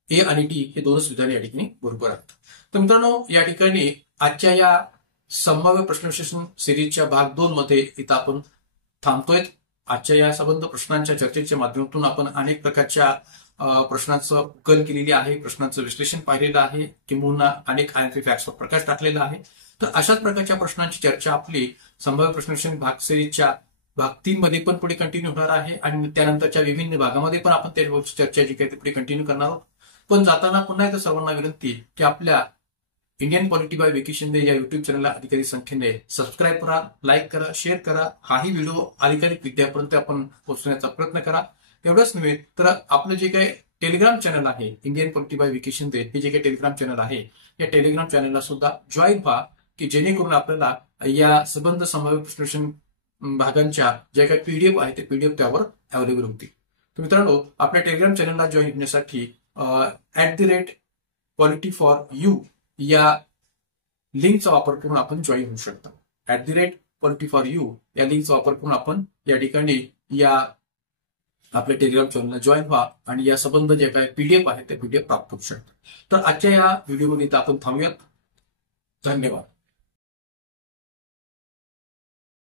ए आणि डी हे दोनच विधाने या ठिकाणी बरोबर आहेत. तर मित्रांनो, या ठिकाणी आजच्या या संभाव्य प्रश्नविश्लेषण सिरीजच्या भाग 2 मध्ये इथं आपण थांबतोय. आजच्या या संबंध प्रश्नांच्या चर्चेच्या माध्यमातून आपण अनेक प्रकारच्या प्रश्नांचं उकल केलेली आहे, प्रश्नांचं विश्लेषण पाहिलेलं आहे, किंवा अनेक आयएमपी फॅक्ट्सवर प्रकाश टाकलेला आहे. तर अशाच प्रकारच्या प्रश्नांची चर्चा आपली संभाव्य प्रश्नविश्लेषण भाग सिरीजच्या भाग 3 मध्ये पण पुढे कंटिन्यू होणार आहे आणि त्यानंतरच्या विभिन्न भागामध्ये पण आपण त्या चर्चा जी काही पुढे कंटिन्यू करणार आहोत. पण जाताना पुन्हा एकदा सर्वांना विनंती की आपल्या Indian polity bye Vicky Shinde या युट्यूब चॅनलला अधिकारी संख्येने सबस्क्राईब करा, लाईक करा, शेअर करा. हाही व्हिडिओ अधिकाधिक विद्यार्थ्यांपर्यंत आपण पोहोचवण्याचा प्रयत्न करा. एवढंच नव्हे तर आपलं जे काही टेलिग्राम चॅनल आहे Indian polity bye Vicky Shinde हे जे काही टेलिग्राम चॅनल आहे या टेलिग्राम चॅनलला सुद्धा जॉईन व्हा, की जेणेकरून आपल्याला या संबंध संभाव्य विश्लेषण भागांच्या जे काही पीडीएफ आहे ते पीडीएफ त्यावर अवेलेबल होतील. तर मित्रांनो, आपल्या टेलिग्राम चॅनलला जॉईन होण्यासाठी @PolityForYou या लिंकचा वापर करून आपण जॉईन होऊ शकता. @PolityForYou या लिंकचा वापर करून आपण या ठिकाणी या आपल्या टेलिग्राम चॅनलला जॉईन व्हा आणि या संबंध जे काही पीडीएफ आहे ते पीडीएफ प्राप्त करू शकता. तर आजच्या या व्हिडिओमध्ये आपण थांबूयात. धन्यवाद.